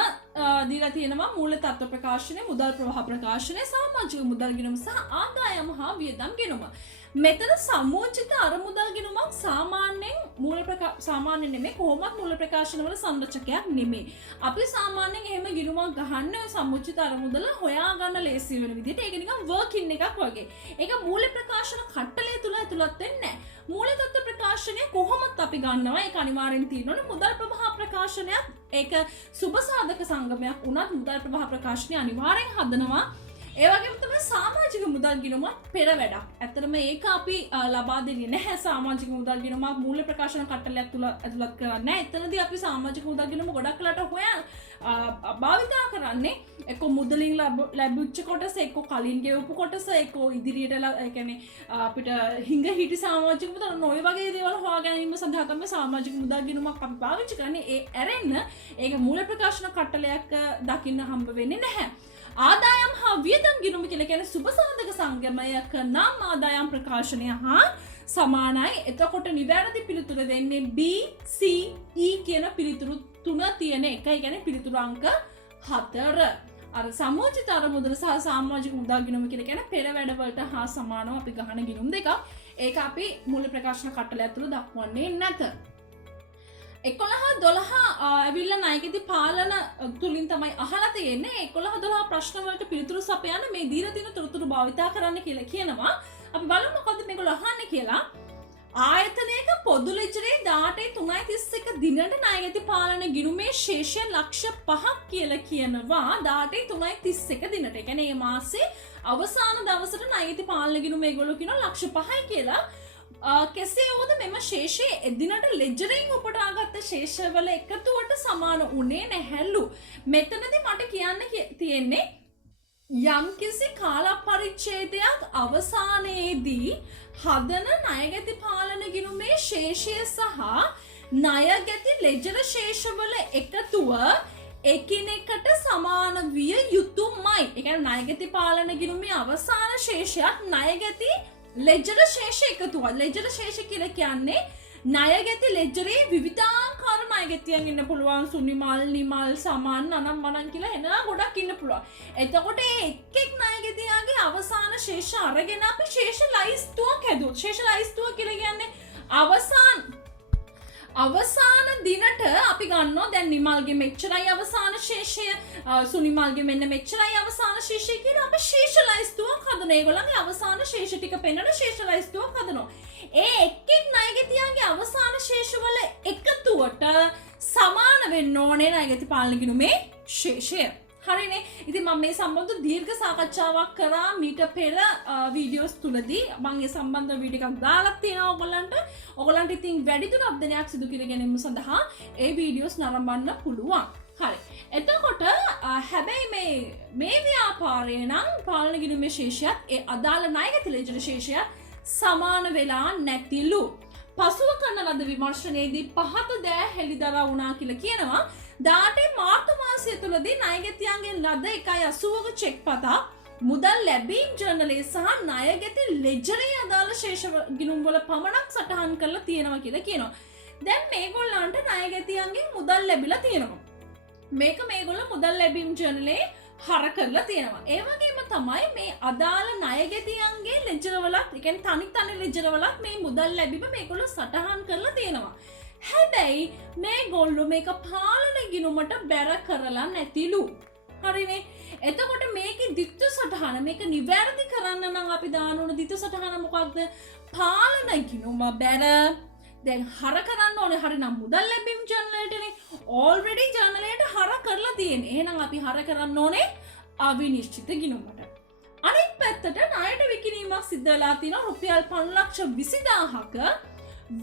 දීලා තියෙනවා. මූල්‍ය තත්ත්ව ප්‍රකාශනය, මුදල් ප්‍රවාහ ප්‍රකාශනය, සමාජික මුදල් ගිණුම සහ ආදායම හා වියදම් ගිණුම. මෙතන සමෝචිත අරමුදල් ගිණුමක් සාමාන්‍ය නෙමෙයි කොහොමත් මූල්‍ය ප්‍රකාශනවල සංරචකයක් නෙමෙයි. අපි සාමාන්‍යයෙන් එහෙම ගිණුමක් ගහන්න ඔය සමෝචිත අරමුදල හොයාගන්න ලේසි වෙන විදිහට ඒක නිකන් වර්කින් එකක් වගේ. ඒක මූල්‍ය ප්‍රකාශන කට්ටලය තුල ඇතුළත් වෙන්නේ නැහැ. මූල්‍ය තත්ත්ව ප්‍රකාශනය කොහොමත් අපි ගන්නවා. ඒක අනිවාර්යෙන් තියෙනවනේ. මුදල් ප්‍රවාහ ප්‍රකාශනයක් ඒක සුබ සාධක සංගමයක් වුණත් මුදල් ප්‍රවාහ ප්‍රකාශනය අනිවාර්යෙන් හදනවා. ඒ වගේම තමයි සමාජික මුදල් ගිණුමත් පෙර වැඩක්. ඇත්තටම ඒක අපි ලබා දෙන්නේ නැහැ. සමාජික මුදල් ගිණුමක් මූල්‍ය ප්‍රකාශන කට්ටලයක් තුල ඇතුළත් කරන්නේ නැහැ. එතනදී අපි සමාජික මුදල් ගිණුම ගොඩක් වෙලාට භාවිතා කරන්නේ එක්ක මුදලින් ලැබුච්ච කොටස, එක්ක කලින් ගෙවපු කොටස, එක්ක ඉදිරියට ඒ කියන්නේ අපිට හිඟ හිටි සමාජික මුදල් නොය වගේ දේවල් හොයා ගැනීම සඳහා තමයි සමාජික මුදල් ගිණුමක් අපි පාවිච්චි කරන්නේ. ඒ ඇරෙන්න ඒක මූල්‍ය ප්‍රකාශන කට්ටලයක් දකින්න හම්බ වෙන්නේ නැහැ. ආදායම් හා වියදම් ගිණුම කියලා කියන්නේ සුබ සාධක සංගමයක නම් ආදායම් ප්‍රකාශනය හා සමානයි. එතකොට නිවැරදි පිළිතුර දෙන්නේ B, C, E කියන පිළිතුරු තුන තියෙන එක. ඒ කියන්නේ පිළිතුරු අංක 4. අර සමෝචිත අරමුදල සහ සමාජික මුදල් ගිණුම කියලා කියන්නේ පෙර වැඩවලට හා සමානව අපි ගහන ගිණුම් දෙකක්. ඒක අපි මූල්‍ය ප්‍රකාශන කට්ටලය ඇතුළත දක්වන්නේ නැත. 11-12 ඇවිල්ලා ණයගැති පාලන තුලින් තමයි අහලා තියෙන්නේ. 11-12 ප්‍රශ්න වලට පිළිතුරු සපයන්න මේ දීලා තියෙන තොරතුරු භාවිතා කරන්න කියලා කියනවා. අපි බලමු මොකද්ද මේගොල්ලෝ අහන්නේ කියලා. ආයතනයක පොදු ලෙජරේ 18.3.31 දිනට ණයගැති පාලන ගිණුමේ ශේෂය ලක්ෂ 5ක් කියලා කියනවා. 18.3.31 දිනට. ඒ කියන්නේ මේ මාසේ අවසාන දවසට ණයගැති පාලන ගිණුම මේගොල්ලෝ කියනවා ලක්ෂ 5යි කියලා. කෙසේ වුවද මෙම ශේෂය එදිනට ලෙජරෙන් උපුටාගත්ත ශේෂවල එකතුවට සමාන වුණේ නැහැලු. මෙතනදී මට කියන්න තියෙන්නේ යම්කිසි කාල පරිච්ඡේදයක් අවසානයේදී හදන ණයගැති පාලන ගිණුමේ ශේෂය සහ ණයගැති ලෙජර ශේෂවල එකතුව එකිනෙකට සමාන විය යුතුමයි. ඒ කියන්නේ ණයගැති පාලන ගිණුමේ අවසාන ශේෂයක් ණයගැති ලෙජර ශේෂ එකතුව. ලෙජර ශේෂ කියලා කියන්නේ ණයගැති ලෙජරේ විවිධාකාර ණයගැතියන් ඉන්න පුළුවන්. සුනිමල්, නිමල්, සමාන්, අනම්මනන් කියලා එන ගොඩක් ඉන්න පුළුවන්. එතකොට මේ එක් එක් ණයගැතියාගේ අවසාන ශේෂ අරගෙන අපි ශේෂ ලයිස්තුවක් හැදුවොත් ශේෂ ලයිස්තුව කියලා කියන්නේ අවසාන අවසාන දිනට අපි ගන්නවා දැන් නිමල්ගේ මෙච්චරයි අවසාන ශේෂය සුනිමල්ගේ මෙන්න මෙච්චරයි අවසාන ශේෂය කියලා අපි ශේෂ ලයිස්තුවක් හදනවා. ඒගොල්ලන්ගේ අවසාන ශේෂ ටික පෙන්වන ශේෂ ලයිස්තුවක් හදනවා. ඒ එක් ණයගැතියාගේ අවසාන ශේෂවල එකතුවට සමාන වෙන්න ඕනේ ණයගැති පාලන ගිණුමේ ශේෂය. හරිනේ. ඉතින් මම මේ සම්බන්ධව දීර්ඝ සාකච්ඡාවක් කරා මීට පෙර වීඩියෝස් තුලදී. මම ඒ සම්බන්ධව වීඩියෝ එකක් දාලා තියෙනවා ඔයගොල්ලන්ට. ඔයගොල්ලන්ට ඉතින් වැඩි දුර අධ්‍යයනයක් සිදු කර ගැනීම සඳහා ඒ වීඩියෝස් නරඹන්න පුළුවන්. හරි. එතකොට හැබැයි මේ ව්‍යාපාරය නම් පාලන ගිණුමේ ශේෂයත් ඒ අදාළ ණයගැති ලෙජර් ශේෂයත් සමාන වෙලා නැතිලු. පසුව කරන ලද විමර්ශනයේදී පහත දෑ හෙළිදරව් වුණා කියලා කියනවා. 18 මාර්තු මාසය තුලදී ණයගැතියන්ගෙන් ලද 1.80ක චෙක් පතක් මුදල් ලැබීම් ජර්නලයේ සහ ණයගැති ලෙජරේ අදාළ ශේෂ ගිණුම් වල පමණක් සටහන් කරලා තියෙනවා කියලා කියනවා. දැන් මේගොල්ලන්ට ණයගැතියන්ගෙන් මුදල් ලැබිලා තියෙනවා. මේක මේගොල්ලෝ මුදල් ලැබීම් ජර්නලේ හර කරලා තියෙනවා. ඒ වගේම තමයි මේ අදාළ ණයගැතියන්ගේ ලෙජර් වලත්, ඒ කියන්නේ තනි ලෙජර් වලත් මේ මුදල් ලැබීම මේගොල්ලෝ සටහන් කරලා තියෙනවා. හැබැයි මේගොල්ලෝ මේක පාලන ගිණුමට බැර කරලා නැතිලු. හරිනේ. එතකොට මේකේ ditth සටහන මේක නිවැරදි කරන්න නම් අපි දාන ඕන ditth සටහන මොකක්ද? පාලන ගිණුම බැර දැන් හර කරන්න ඕනේ. හරිනම් මුදල් ලැබීම් ජර්නලයටනේ already ජර්නලයට හර කරලා තියෙන්නේ. එහෙනම් අපි හර කරන්න ඕනේ අවිනිශ්චිත ගිණුමට. අනිත් පැත්තට ණයට විකිණීමක් සිද්ධ වෙලා තියෙනවා රුපියල් 5,20,000ක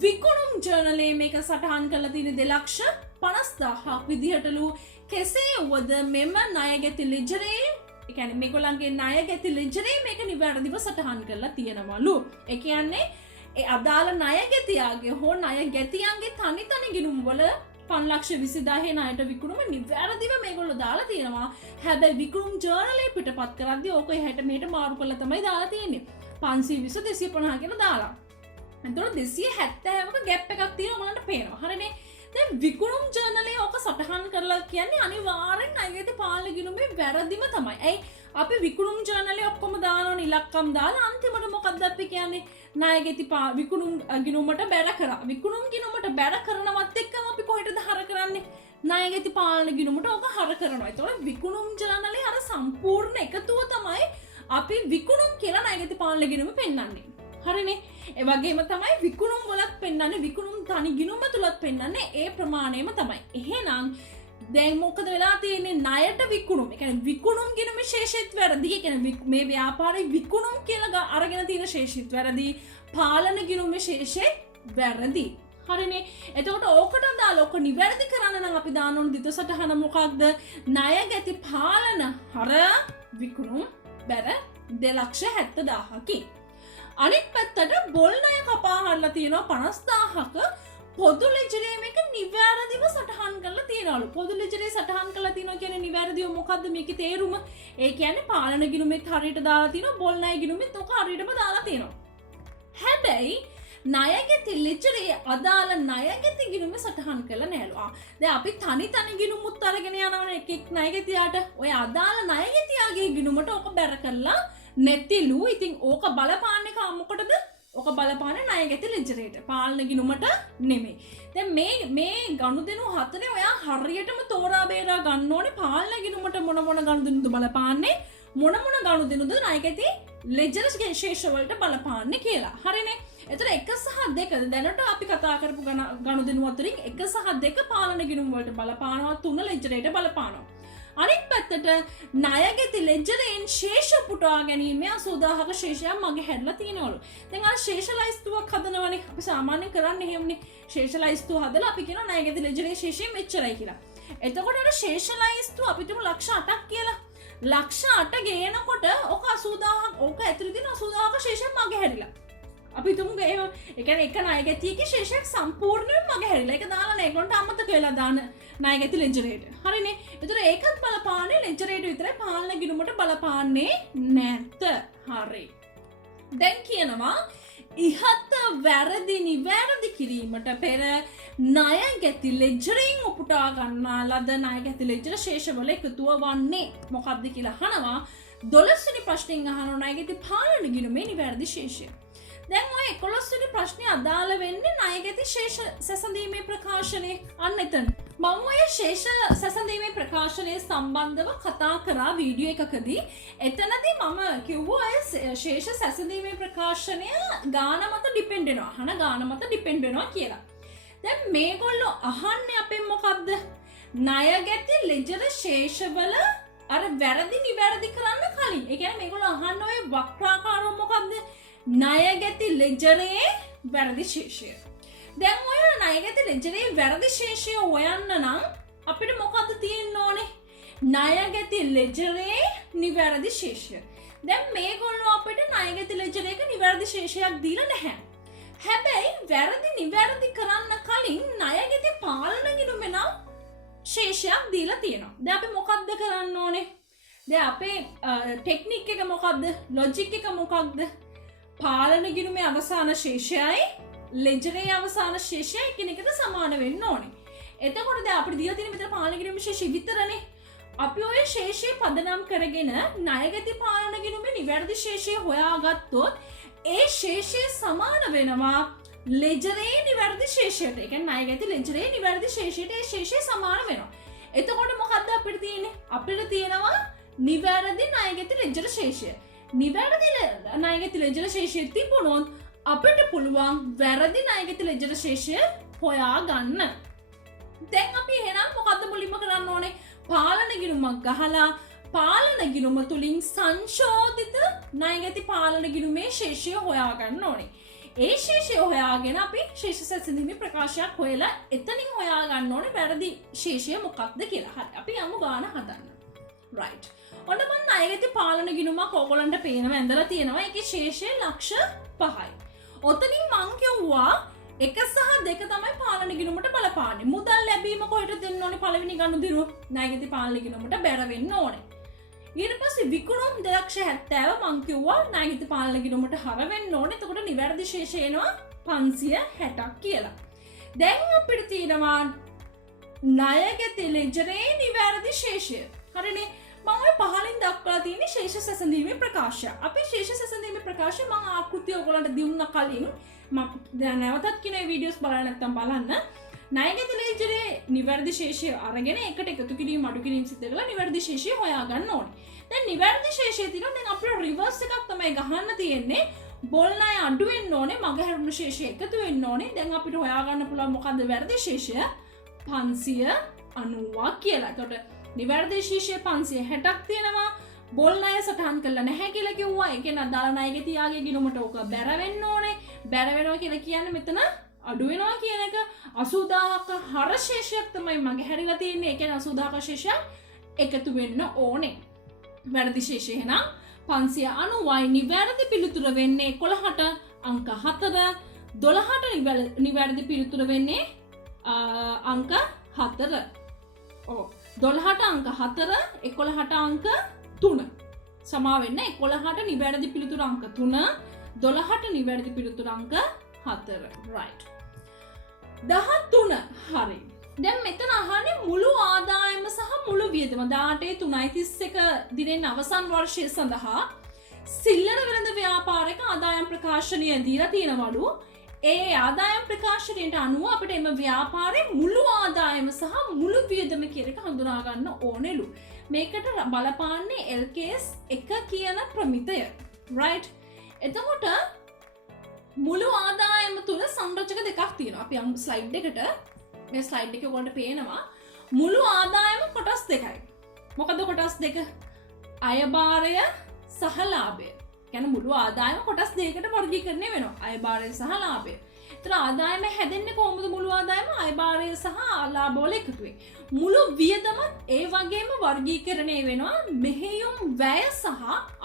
විකුණුම් ජර්නලයේ මේක සටහන් කරලා තියෙන 2,50,000ක් විදිහටලු. කෙසේ වුවද මෙම ණයගැති ලෙජරේ, ඒ කියන්නේ මේගොල්ලන්ගේ ණයගැති ලෙජරේ මේක නිවැරදිව සටහන් කරලා තියෙනවලු. ඒ කියන්නේ ඒ අදාළ ණයගැතියාගේ හෝ ණයගැතියන්ගේ තනි ගිණුම් වල 5,20,000 ණයට විකුණුම නිවැරදිව මේගොල්ලෝ දාලා තියෙනවා. හැබැයි විකුණුම් ජර්නලයේ පිටපත් කරද්දී ඕක එහාට මෙහෙට මාරු කරලා තමයි දාලා තියෙන්නේ. 520 250 කියලා දාලා. එතකොට 270ක ගැප් එකක් තියෙනවා ඔයගලන්ට පේනවා. හරිනේ. දැන් විකුණුම් ජර්නලයේ ඕක සටහන් කරලා කියන්නේ අනිවාර්යෙන් ණයගැති පාලන ගිණුමේ වැරදිම තමයි. ඇයි අපි විකුණුම් ජර්නලයේ ඔක්කොම දානවනේ ඉලක්කම් දාලා අන්තිමට මොකක්ද අපි කියන්නේ ණයගැති විකුණුම් ගිණුමට බැර කරා. විකුණුම් ගිණුමට බැර කරනවත් එක්කම අපි කොහෙටද හර කරන්නේ? ණයගැති පාලන ගිණුමට ඕක හර කරනවා. ඒතකොට විකුණුම් ජර්නලයේ අර සම්පූර්ණ එකතුව තමයි අපි විකුණුම් කියලා ණයගැති පාලන ගිණුම පෙන්වන්නේ. හරිනේ. ඒ වගේම තමයි විකුණුම් වලත් පෙන්වන්නේ විකුණුම් තනි ගිණුම තුලත් පෙන්වන්නේ ඒ ප්‍රමාණයම තමයි. එහෙනම් දැන් මොකද වෙලා තියෙන්නේ? ණයට විකුණුම්. ඒ කියන්නේ විකුණුම් ගිණුමේ ශේෂිත වැරදි. ඒ කියන්නේ මේ ව්‍යාපාරේ විකුණුම් කියලා අරගෙන තියෙන ශේෂිත වැරදි. පාලන ගිණුමේ ශේෂිත වැරදි. හරිනේ. එතකොට ඕකට දාලා ඕක නිවැරදි කරන්න නම් අපි දාන ඕන ditth සටහන මොකක්ද? ණයගැති පාලන හර විකුණුම් බැර 2,70,000කි. අනිත් පැත්තට බොල් ණය කපා හරලා තියෙනවා 50,000ක පොදු ලෙජරේ මේක නිවැරදිව සටහන් කරලා තියෙනවලු. පොදු ලෙජරේ සටහන් කරලා තියෙනවා කියන්නේ නිවැරදිව මොකද්ද මේකේ තේරුම? ඒ කියන්නේ පාලන ගිණුමෙත් හරියට දාලා තියෙනවා, බොල් ණය ගිණුමෙත් ඔක හරියටම දාලා තියෙනවා. හැබැයි ණයගැති ලෙජරේ අදාළ ණයගැති ගිණුම සටහන් කරලා නැහැලු. දැන් අපි තනි ගිණුමුත් අරගෙන යනවනේ එක ණයගැතියාට. ඔය අදාළ ණයගැතියාගේ ගිණුමට ඔක බැර කරලා නැතිලු. ඉතින් ඕක බලපාන්නේ මොකටද? ඕක බලපාන්නේ ණයගැති ලෙජරේට. පාලන ගිණුමට නෙමෙයි. දැන් මේ ගනුදෙනු හතරේ ඔයා හරියටම තෝරා බේරා ගන්න ඕනේ පාලන ගිණුමට මොන ගනුදෙනුද බලපාන්නේ, මොන ගනුදෙනුද ණයගැති ලෙජර් ශේෂ වලට බලපාන්නේ කියලා. හරිනේ. එතකොට 1 සහ 2 දැනට අපි කතා කරපු ගනුදෙනු අතරින් 1 සහ 2 පාලන ගිණුම් වලට බලපානවා, 3 ලෙජරේට බලපානවා. අනිත් පැත්තට ණයගැති ලෙජරෙන් ශේෂ පුටවා ගැනීම 80,000ක ශේෂයක් මගේ හැදලා තියෙනවලු. දැන් අර ශේෂ ලයිස්තුවක් හදනවනේ. අපි සාමාන්‍යයෙන් කරන්නේ එහෙමනේ. ශේෂ ලයිස්තුව හදලා අපි කියනවා ණයගැති ලෙජරේ ශේෂය මෙච්චරයි කියලා. එතකොට අර ශේෂ ලයිස්තුව අපිට 8,00,000ක් කියලා. 8,00,000 ගේනකොට ඔක 80,000ක් ඕක ඇතුළේ තියෙන 80,000ක ශේෂයක් මගේ හැරිලා. අපි තුමුගේ ඒ කියන්නේ එක ණයගැතියගේ ශේෂයක් සම්පූර්ණයෙන්ම මගේ හැරිලා. ඒක දාලා නේ ඒගොල්ලන්ට අමතක වෙලා දාන ණයගැති ලෙජරේට. හරිනේ. ඒතර ඒකත් බලපාන්නේ ලෙජරේට විතරයි, පාලන ගිණුමට බලපාන්නේ නැත. හරි. දැන් කියනවා ඉහත වැරදි නිවැරදි කිරීමට පෙර ණයගැති ලෙජරෙන් උපුටා ගන්නා ලද ණයගැති ලෙජර ශේෂවල එකතුව වන්නේ මොකක්ද කියලා අහනවා. 12 වෙනි ප්‍රශ්نين අහනවා ණයගැති පාලන ගිණුමේ නිවැරදි ශේෂය. දැන් ඔය 11 වෙනි ප්‍රශ්නේ අදාළ වෙන්නේ ණයගැති ශේෂ සැසඳීමේ ප්‍රකාශනය. අන්න එතන. මම ඔය ශේෂ සැසඳීමේ ප්‍රකාශනය සම්බන්ධව කතා කරා වීඩියෝ එකකදී. එතනදී මම කිව්වා අය ශේෂ සැසඳීමේ ප්‍රකාශනය ගාන මත ඩිපෙන්ඩ් වෙනවා. අහන ගාන මත ඩිපෙන්ඩ් වෙනවා කියලා. දැන් මේගොල්ලෝ අහන්නේ අපෙන් මොකද්ද? ණයගැති ලෙජර් ශේෂවල අර වැරදි නිවැරදි කරන්න කලින්. ඒ කියන්නේ මේගොල්ලෝ අහන්න ඔය වක්‍රාකාරව මොකද්ද? ණයගැති ලෙජරේ වැරදි ශේෂය. දැන් ඔය ණයගැති ලෙජරේ වැරදි ශේෂය හොයන්න නම් අපිට මොකද්ද තියෙන්න ඕනේ? ණයගැති ලෙජරේ නිවැරදි ශේෂය. දැන් මේගොල්ලෝ අපිට ණයගැති ලෙජරේක නිවැරදි ශේෂයක් දීලා නැහැ. හැබැයි වැරදි නිවැරදි කරන්න කලින් ණයගැති පාලන ගිණුමේ නම් ශේෂයක් දීලා තියෙනවා. දැන් අපි මොකද්ද කරන්න ඕනේ? දැන් අපේ ටෙක්නික් එක මොකද්ද? ලොජික් එක මොකක්ද? පාලන ගිණුමේ අවසාන ශේෂයයි ලෙජරේ අවසාන ශේෂයයි එකිනෙකට සමාන වෙන්න ඕනේ. එතකොට දැන් අපිට දීලා තියෙන මෙතන පාලන ගිණුමේ ශේෂය විතරනේ. අපි ඔය ශේෂය පදනම් කරගෙන ණයගැති පාලන ගිණුමේ නිවැරදි ශේෂය හොයාගත්තොත් ඒ ශේෂය සමාන වෙනවා ලෙජරේ නිවැරදි ශේෂයට. ඒ කියන්නේ ණයගැති ලෙජරේ නිවැරදි ශේෂයට ඒ ශේෂය සමාන වෙනවා. එතකොට මොකද්ද අපිට තියෙන්නේ? අපිට තියෙනවා නිවැරදි ණයගැති ලෙජර ශේෂය. නිවැරදි ණයගැති ලෙජර ශේෂය තිබුණොත් අපිට පුළුවන් වැරදි ණයගැති ලෙජර ශේෂය හොයාගන්න. දැන් අපි එහෙනම් මොකද්ද මුලින්ම කරන්න ඕනේ? පාලන ගිණුමක් ගහලා පාලන ගිණුම තුලින් සංශෝධිත ණයගැති පාලන ගිණුමේ ශේෂය හොයාගන්න ඕනේ. ඒ ශේෂය හොයාගෙන අපි ශේෂ සැසඳීමේ ප්‍රකාශයක් හොයලා එතනින් හොයාගන්න ඕනේ වැරදි ශේෂය මොකක්ද කියලා. හරි. අපි යමු ගාන හදන්න. right. ඔන්න මම ණයගැති පාලන ගිණුමක් ඕගොල්ලන්ට පේනවා ඇඳලා තියෙනවා. ඒකේ ශේෂය ලක්ෂ 5යි. ඔතනින් මං කිව්වා 1 සහ 2 තමයි පාලන ගිණුමට බලපාන්නේ. මුදල් ලැබීම කොහෙට දෙන්න ඕනේ? පළවෙනි ගනුදෙනුව ණයගැති පාලන ගිණුමට බැර වෙන්න ඕනේ. ඊට පස්සේ විකුණුම් 270 මං කිව්වා ණයගැති පාලන ගිණුමට හර වෙන්න ඕනේ. එතකොට නිවැරදි ශේෂය එනවා 560ක් කියලා. දැන් අපිට තියෙනවා ණයගැති ලෙජරේ නිවැරදි ශේෂය. හරිනේ. මම ඔය පහලින් දක්වලා තියෙන ශේෂ සැසඳීමේ ප්‍රකාශය. අපි ශේෂ සැසඳීමේ ප්‍රකාශය මම ආකෘතිය ඔයගොල්ලන්ට දුන්න කලින් මම දැන් නැවතත් කියන වීඩියෝස් බලලා නැත්නම් බලන්න. ණයගැති ලෙජරේ නිවැරදි ශේෂය අරගෙන ඒකට එකතු කිරීම අඩු කිරීම සිදු කරලා නිවැරදි ශේෂය හොයාගන්න ඕනේ. දැන් නිවැරදි ශේෂය තියෙනවා. දැන් අපිට රිවර්ස් එකක් තමයි ගහන්න තියෙන්නේ. බොල් ණය අඩු වෙන්න ඕනේ, මගහැරුණු ශේෂය එකතු වෙන්න ඕනේ. දැන් අපිට හොයාගන්න පුළුවන් මොකද්ද වැරදි ශේෂය? 590ක් කියලා. එතකොට නිවැරදි ශේෂය 560ක් තියෙනවා. බොල් ණය සටහන් කරලා නැහැ කියලා කිව්වා. ඒ කියන්නේ අදාළ ණයගැතියාගේ ගිණුමට ඕක බැර වෙන්න ඕනේ. බැර වෙනවා කියලා කියන්නේ මෙතන අඩු වෙනවා කියන එක. 80000ක හර ශේෂයක් තමයි මගේ හැරිලා තියෙන්නේ. ඒ කියන්නේ 80000ක ශේෂයක් එකතු වෙන්න ඕනේ. වැරදි ශේෂය එහෙනම් 590යි. නිවැරදි පිළිතුර වෙන්නේ 11ට අංක 4. 12ට නිවැරදි පිළිතුර වෙන්නේ අංක 4. ඔව්. 12ට අංක 4, 11ට අංක 3. සමා වෙන්න 11ට නිවැරදි පිළිතුර අංක 3, 12ට නිවැරදි පිළිතුර අංක 4. right. 13 හරි. දැන් මෙතන අහන්නේ මුළු ආදායම සහ මුළු වියදම 18/3/31 දිනෙන් අවසන් වර්ෂය සඳහා සිල්ලර වෙළඳ ව්‍යාපාරික ආදායම් ප්‍රකාශනය දීලා තියෙනවලු. ඒ ආදායම් ප්‍රකාශනයට අනුව අපිට එම ව්‍යාපාරයේ මුළු ආදායම සහ මුළු වියදම කියන එක හඳුනා ගන්න ඕනෙලු. මේකට බලපාන්නේ LKS 1 කියන ප්‍රමිතය. right. එතකොට මුළු ආදායම තුල සංරචක දෙකක් තියෙනවා. අපි යමු ස්ලයිඩ් එකට. මේ ස්ලයිඩ් එකේ ඔයගොල්ලන්ට පේනවා මුළු ආදායම කොටස් දෙකයි. මොකද කොටස් දෙක? අයභාරය සහ ලාභය. කියන්නේ මුළු ආදායම කොටස් දෙකකට වර්ගීකරණය වෙනවා. අයභාරය සහ ලාභය. ඒතර ආදායම හැදෙන්නේ කොහොමද? මුළු ආදායම අයභාරය සහ ලාභ වල එකතුවේ. මුළු වියදම ඒ වගේම වර්ගීකරණය වෙනවා මෙහෙයුම් වැය සහ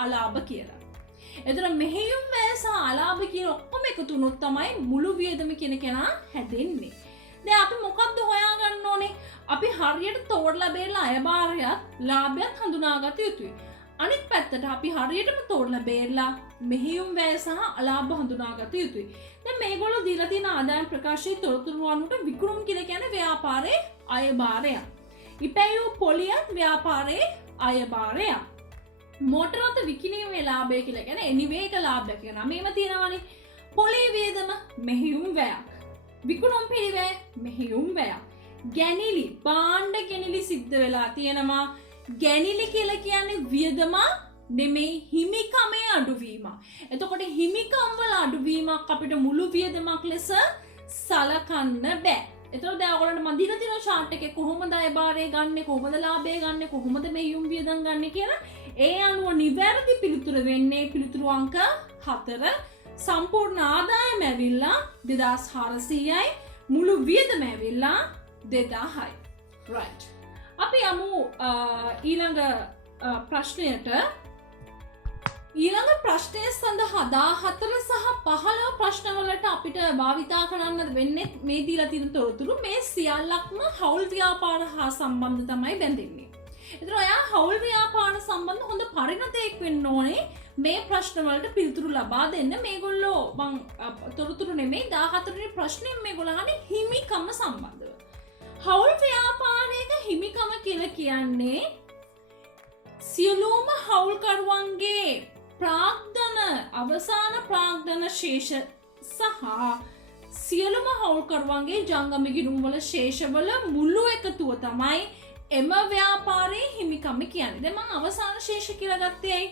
අලාභ කියලා. ඒතර මෙහෙයුම් වැය සහ අලාභ කියන ඔක්කොම එකතු වුණොත් තමයි මුළු වියදම කියන කෙනා හැදෙන්නේ. දැන් අපි මොකක්ද හොයාගන්න ඕනේ? අපි හරියට තෝරලා බේරලා අයභාරයත් ලාභයත් හඳුනාගත යුතුයි. අනිත් පැත්තට අපි හරියටම තෝරලා බේරලා මෙහෙයුම් වැය සහ අලාභ හඳුනාගත යුතුයි. දැන් මේගොල්ලෝ දීලා තියෙන ආදායම් ප්‍රකාශයේ තොරතුරු අනුව විකුණුම් කියලා කියන්නේ ව්‍යාපාරයේ අයභාරය. ඉපැයූ පොලියත් ව්‍යාපාරයේ අයභාරය. මෝටර රථ විකිණීමේ ලාභය කියලා කියන්නේ එනිවේක ලාභය කියනවා. මේව තියෙනවානේ. පොලේ වියදම මෙහෙයුම් වැයක්. විකුණුම් පිළිවැය මෙහෙයුම් වැයක්. ගැනිලි බාණ්ඩ ගැනිලි සිද්ධ වෙලා තියෙනවා. ගැනිලි කියලා කියන්නේ වියදමක් නෙමෙයි හිමිකමේ අඩුවීම. එතකොට හිමිකම් වල අඩුවීමක් අපිට මුළු වියදමක් ලෙස සලකන්න බෑ. එතකොට දැන් ඔයගොල්ලන්ට මම දීලා තියෙන chart එකේ කොහොමද අය බාරය ගන්නෙ, කොහොමද ලාභය ගන්නෙ, කොහොමද මෙහෙයුම් වියදම් ගන්නෙ කියලා ඒ අනුව නිවැරදි පිළිතුර වෙන්නේ පිළිතුරු අංක 4. සම්පූර්ණ ආදායම ඇවිල්ලා 2400යි, මුළු වියදම ඇවිල්ලා 2000යි. right. අපි යමු ඊළඟ ප්‍රශ්නයට. ඊළඟ ප්‍රශ්නය සඳහා 14 සහ 15 ප්‍රශ්නවලට අපිට භාවිතා කරන්න වෙන්නේ මේ දීලා තියෙන තොරතුරු මේ සියල්ලක්ම හවුල් ව්‍යාපාර හා සම්බන්ධ තමයි බැඳෙන්නේ. ඒතර ඔයා හවුල් ව්‍යාපාර සම්බන්ධ හොඳ පරිණතයෙක් වෙන්න ඕනේ මේ ප්‍රශ්නවලට පිළිතුරු ලබා දෙන්න. මේගොල්ලෝ මං තොරතුරු නෙමෙයි 14 වෙනි ප්‍රශ්නේ මේගොල්ලෝ අහන්නේ හිමිකම සම්බන්ධව. හවුල් ව්‍යාපාරයක හිමිකම කියලා කියන්නේ සියලුම හවුල්කරුවන්ගේ ප්‍රාග්ධන අවසාන ප්‍රාග්ධන ශේෂ සහ සියලුම හවුල්කරුවන්ගේ ජංගම ගිණුම් වල ශේෂවල මුළු එකතුව තමයි එම ව්‍යාපාරයේ හිමිකම කියන්නේ. දැන් මම අවසාන ශේෂ කියලා ගත්තේ ඇයි?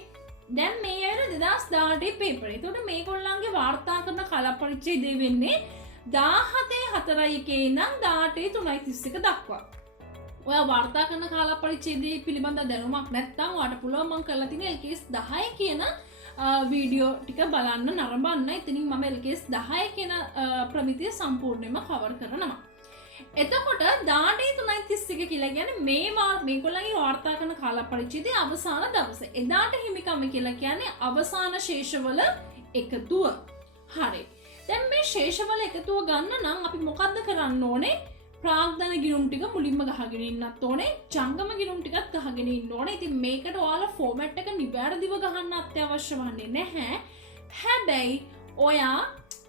දැන් මේ ඇවිල්ලා 2018 පේපර්. ඒතකොට මේගොල්ලන්ගේ වාර්තා කරන කාල පරිච්ඡේදය වෙන්නේ 17/4 ඉඳන් 18/3 දක්වා. ඔයා වාර්තා කරන කාල පරිච්ඡේදය පිළිබඳ දැනුමක් නැත්නම් ඔයාලට පුළුවන් මම කරලා තියෙන LKS 10 කියන වීඩියෝ ටික බලන්න නරඹන්න. ඉතින් මම LKS 10 කියන ප්‍රමිතිය සම්පූර්ණයෙන්ම කවර් කරනවා. එතකොට 18/3 කියලා කියන්නේ මේගොල්ලන්ගේ වාර්තා කරන කාල පරිච්ඡේදයේ අවසාන දවස. එදාට හිමිකම කියලා කියන්නේ අවසාන ශේෂවල එකතුව. හරි. දැන් මේ ශේෂවල එකතුව ගන්න නම් අපි මොකද්ද කරන්න ඕනේ? ප්‍රාග්ධන ගිණුම් ටික මුලින්ම ගහගෙන ඉන්නත් ඕනේ. ජංගම ගිණුම් ටිකත් ගහගෙන ඉන්න ඕනේ. ඉතින් මේකට ඔයාලා ෆෝමැට් එක නිවැරදිව ගහන්න අත්‍යවශ්‍ය වන්නේ නැහැ. හැබැයි ඔයා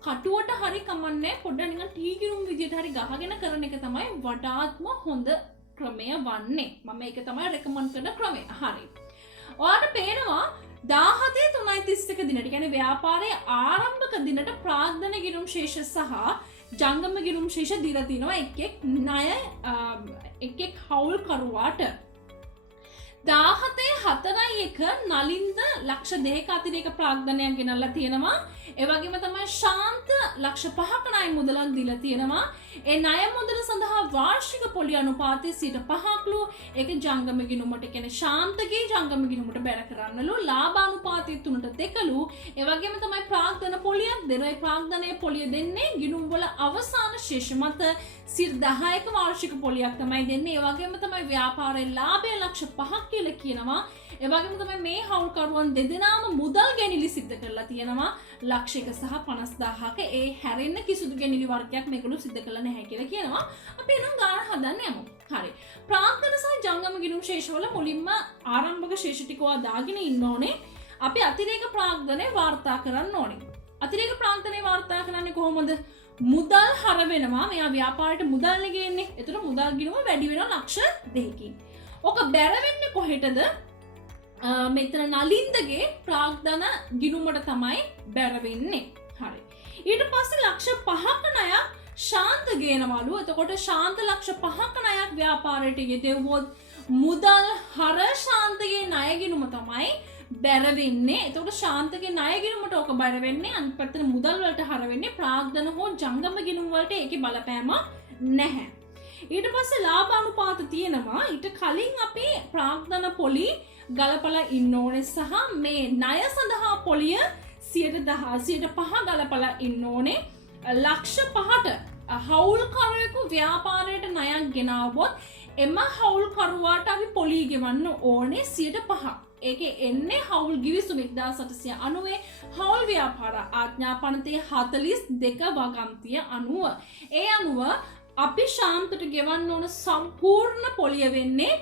කටුවට හරි කමන්නේ පොඩ්ඩක් නිකන් ටී ගිණුම් විදියට හරි ගහගෙන කරන එක තමයි වඩාත්ම හොඳ ක්‍රමය වන්නේ. මම ඒක තමයි රෙකමන්ඩ් කරන ක්‍රමය. හරි. ඔයාලට පේනවා 17/3 දිනට කියන්නේ ව්‍යාපාරයේ ආරම්භක දිනට ප්‍රාග්ධන ගිණුම් ශේෂ සහ ජංගම ගිණුම් ශේෂ දීලා තිනවා එක් හවුල් කරුවාට. 17/4 නලින්ද ලක්ෂ 2ක අතිරේක ප්‍රාග්ධනයක් ගෙනල්ලා තියෙනවා. ඒ වගේම තමයි ශාන්ත ලක්ෂ 5ක ණය මුදලක් දීලා තියෙනවා. ඒ ණය මුදල සඳහා වාර්ෂික පොලි අනුපාතය 5%ලු. ඒක ජංගම ගිණුමට කියන්නේ ශාන්තගේ ජංගම ගිණුමට බැර කරන්නලු. ලාභ අනුපාතය 3/2ලු. ඒ වගේම තමයි ප්‍රාග්ධන පොලියක් දෙනවා. ඒ ප්‍රාග්ධනයේ පොලිය දෙන්නේ ගිණුම් වල අවසාන ශේෂ මත 10%ක වාර්ෂික පොලියක් තමයි දෙන්නේ. ඒ වගේම තමයි ව්‍යාපාරයේ ලාභය ලක්ෂ 5ක් කියලා කියනවා. ඒ වගේම තමයි මේ හවුල්කරුවන් දෙදෙනාම මුදල් ගැනිලි සිද්ධ කරලා තියෙනවා. ලක්ෂ 1 සහ 50000ක. ඒ හැරෙන්න කිසිදු ගැනිලි වර්ගයක් මේගොල්ලෝ සිද්ධ කරලා නැහැ කියලා කියනවා. අපි එනම් ගාන හදන්න යමු. හරි. ප්‍රාග්ධන සහ ජංගම ගිණුම් ශේෂවල මුලින්ම ආරම්භක ශේෂ ටික දාගෙන ඉන්න ඕනේ. අපි අතිරේක ප්‍රාග්ධනය වාර්තා කරන්න ඕනේ. අතිරේක ප්‍රාග්ධනය වාර්තා කරන්නේ කොහොමද? මුදල් හර වෙනවා. මෙයා ව්‍යාපාරයට මුදල් නෙගෙන්නේ. ඒතර මුදල් ගිණුම වැඩි වෙනවා ලක්ෂ 2කින්. ඔක බැර වෙන්නේ කොහෙටද? මෙතන නලින්දගේ ප්‍රාග්ධන ගිණුමට තමයි බැර වෙන්නේ. හරි. ඊට පස්සේ ලක්ෂ 5ක ණයක් ශාන්ත ගේනවලු. එතකොට ශාන්ත ලක්ෂ 5ක ණයක් ව්‍යාපාරයට යෙදුවොත් මුදල් හර ශාන්තගේ ණය ගිණුම තමයි බැර වෙන්නේ. එතකොට ශාන්තගේ ණය ගිණුමට ඕක බැර වෙන්නේ. අනිත් පැත්තට මුදල් වලට හර වෙන්නේ ප්‍රාග්ධන හෝ ජංගම ගිණුම් වලට ඒකේ බලපෑම නැහැ. ඊට පස්සේ ලාභ අනුපාත තියෙනවා. ඊට කලින් අපි ප්‍රාග්ධන පොලි ගලපලා ඉන්න ඕනේ සහ මේ ණය සඳහා පොලිය 10% 5 ගලපලා ඉන්න ඕනේ. ලක්ෂ 5ට හවුල්කරුවෙකු ව්‍යාපාරයට ණයක් ගෙනාවොත් එම හවුල්කරුවාට අපි පොලි ගෙවන්න ඕනේ 5%. ඒකේ එන්නේ හවුල් ගිවිසුම 1890 හවුල් ව්‍යාපාර ආඥා පනතේ 42 වගන්තිය අනුව. ඒ අනුව අපි ශාන්තට ගෙවන්න ඕන සම්පූර්ණ පොලිය වෙන්නේ